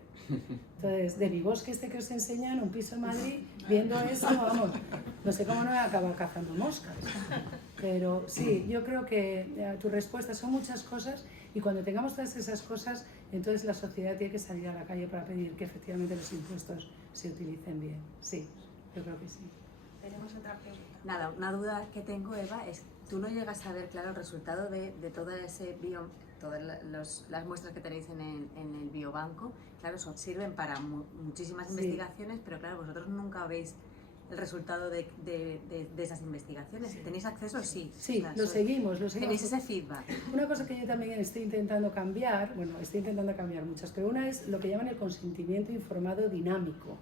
Entonces, de mi bosque que os enseñan, un piso en Madrid, viendo eso, vamos, no sé cómo no he acabado cazando moscas. Pero sí, yo creo que tu respuesta son muchas cosas, y cuando tengamos todas esas cosas, entonces la sociedad tiene que salir a la calle para pedir que efectivamente los impuestos se utilicen bien. Sí. Yo creo que sí. Tenemos otra pregunta. Nada, una duda que tengo, Eva, es tú no llegas a ver, claro, el resultado de todas las muestras que tenéis en el biobanco. Claro, eso sirven para muchísimas investigaciones, pero claro, vosotros nunca veis el resultado de esas investigaciones. ¿Tenéis acceso? Sí. Sí, lo seguimos. ¿Tenéis ese feedback? Una cosa que yo también estoy intentando cambiar, estoy intentando cambiar muchas, pero una es lo que llaman el consentimiento informado dinámico.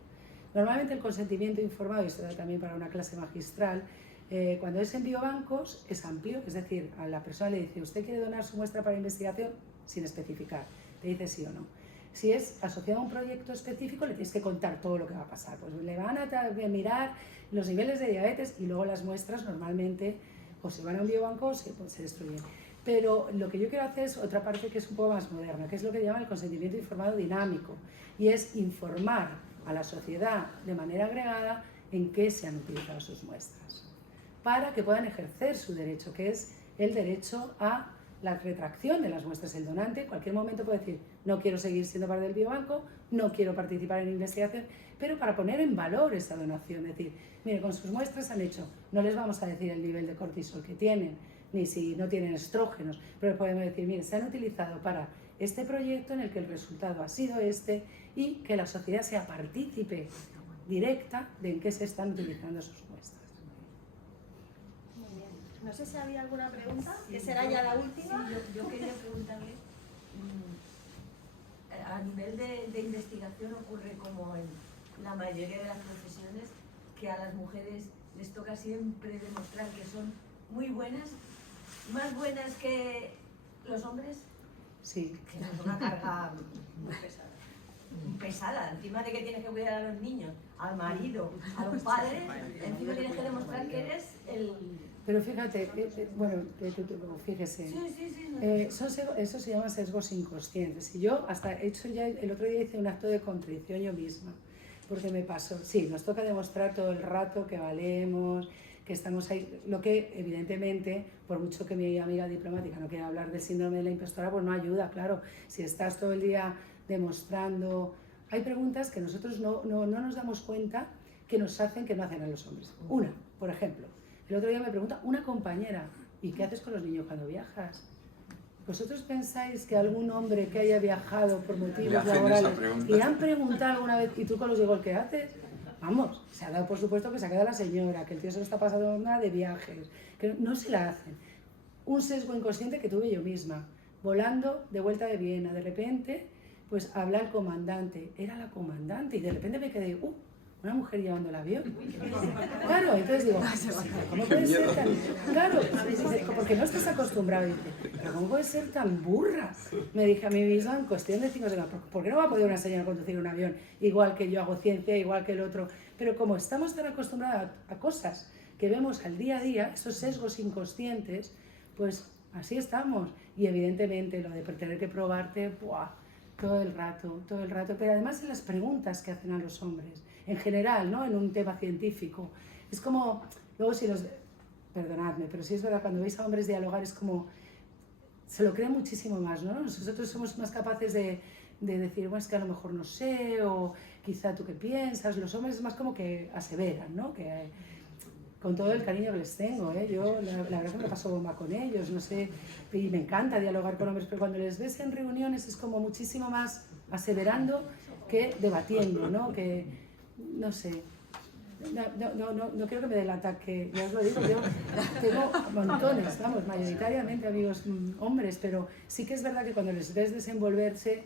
Normalmente el consentimiento informado, y esto da también para una clase magistral, cuando es en biobancos es amplio, es decir, a la persona le dice, ¿usted quiere donar su muestra para investigación? Sin especificar, te dice sí o no. Si es asociado a un proyecto específico, le tienes que contar todo lo que va a pasar. Pues le van a mirar los niveles de diabetes y luego las muestras normalmente o se van a un biobanco o se destruyen. Pero lo que yo quiero hacer es otra parte que es un poco más moderna, que es lo que llaman el consentimiento informado dinámico, y es informar a la sociedad de manera agregada en qué se han utilizado sus muestras, para que puedan ejercer su derecho, que es el derecho a la retracción de las muestras. El donante en cualquier momento puede decir, no quiero seguir siendo parte del biobanco, no quiero participar en investigación, pero para poner en valor esa donación, es decir, mire, con sus muestras han hecho, no les vamos a decir el nivel de cortisol que tienen, ni si no tienen estrógenos, pero podemos decir, mire, se han utilizado para este proyecto en el que el resultado ha sido este, y que la sociedad sea partícipe directa de en qué se están utilizando sus muestras. Muy bien. No sé si había alguna pregunta, que será ya la última. Sí, yo quería preguntarle, a nivel de investigación ocurre como en la mayoría de las profesiones, que a las mujeres les toca siempre demostrar que son muy buenas, más buenas que los hombres. Sí. Que es una carga muy pesada, encima de que tienes que cuidar a los niños, al marido, a los padres, encima tienes que demostrar que eres el... Pero fíjate, fíjese, eso se llama sesgos inconscientes. Y yo el otro día hice un acto de contrición yo misma, porque me pasó, sí, nos toca demostrar todo el rato que valemos, que estamos ahí, lo que evidentemente, por mucho que mi amiga diplomática no quiera hablar del síndrome de la impostora, pues no ayuda, claro, si estás todo el día demostrando, hay preguntas que nosotros no nos damos cuenta que nos hacen que no hacen a los hombres. Una, por ejemplo, el otro día me pregunta una compañera, ¿y qué haces con los niños cuando viajas? ¿Vosotros pensáis que algún hombre que haya viajado por motivos laborales le han preguntado alguna vez, ¿y tú con los hijos qué haces? Vamos, se ha dado por supuesto que se ha quedado la señora, que el tío se lo está pasando nada de viajes, que no se la hacen. Un sesgo inconsciente que tuve yo misma, volando de vuelta de Viena, de repente, pues habla el comandante, era la comandante, y de repente me quedé, una mujer llevando el avión. Claro, entonces digo, ¿cómo puede ser tan...? Claro, porque no estás acostumbrado. Pero ¿cómo puede ser tan burra? Me dije a mí misma en cuestión de 5 segundos, ¿por qué no va a poder una señora conducir un avión? Igual que yo hago ciencia, igual que el otro. Pero como estamos tan acostumbrados a cosas que vemos al día a día, esos sesgos inconscientes, pues así estamos. Y evidentemente lo de tener que probarte, ¡buah! Todo el rato, pero además en las preguntas que hacen a los hombres, en general, ¿no? En un tema científico. Es como, luego perdonadme, pero sí es verdad, cuando veis a hombres dialogar es como, se lo creen muchísimo más, ¿no? Nosotros somos más capaces de decir, bueno, es que a lo mejor no sé, o quizá tú qué piensas. Los hombres es más como que aseveran, ¿no? Que, con todo el cariño que les tengo, ¿eh? Yo la verdad que me paso bomba con ellos, no sé, y me encanta dialogar con hombres, pero cuando les ves en reuniones es como muchísimo más aseverando que debatiendo, ¿no? Que, no sé, no quiero que me dé el ataque, ya os lo digo, yo tengo montones, vamos, mayoritariamente amigos hombres, pero sí que es verdad que cuando les ves desenvolverse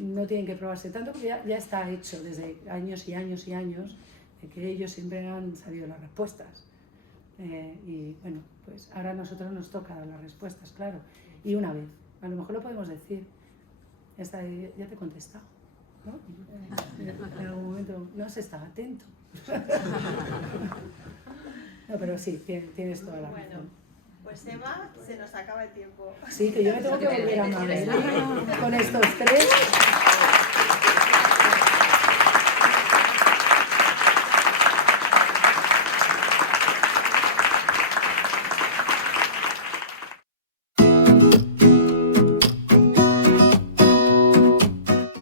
no tienen que probarse tanto, porque ya está hecho desde años y años y años, que ellos siempre han sabido las respuestas. Y bueno, pues ahora a nosotros nos toca dar las respuestas, claro. Y una vez, a lo mejor lo podemos decir, ya te he contestado, ¿no? En algún momento no has estado atento. No, pero sí, tienes toda la razón. Bueno, pues Eva, se nos acaba el tiempo. Sí, que yo me tengo que volver a Madrid con estos tres.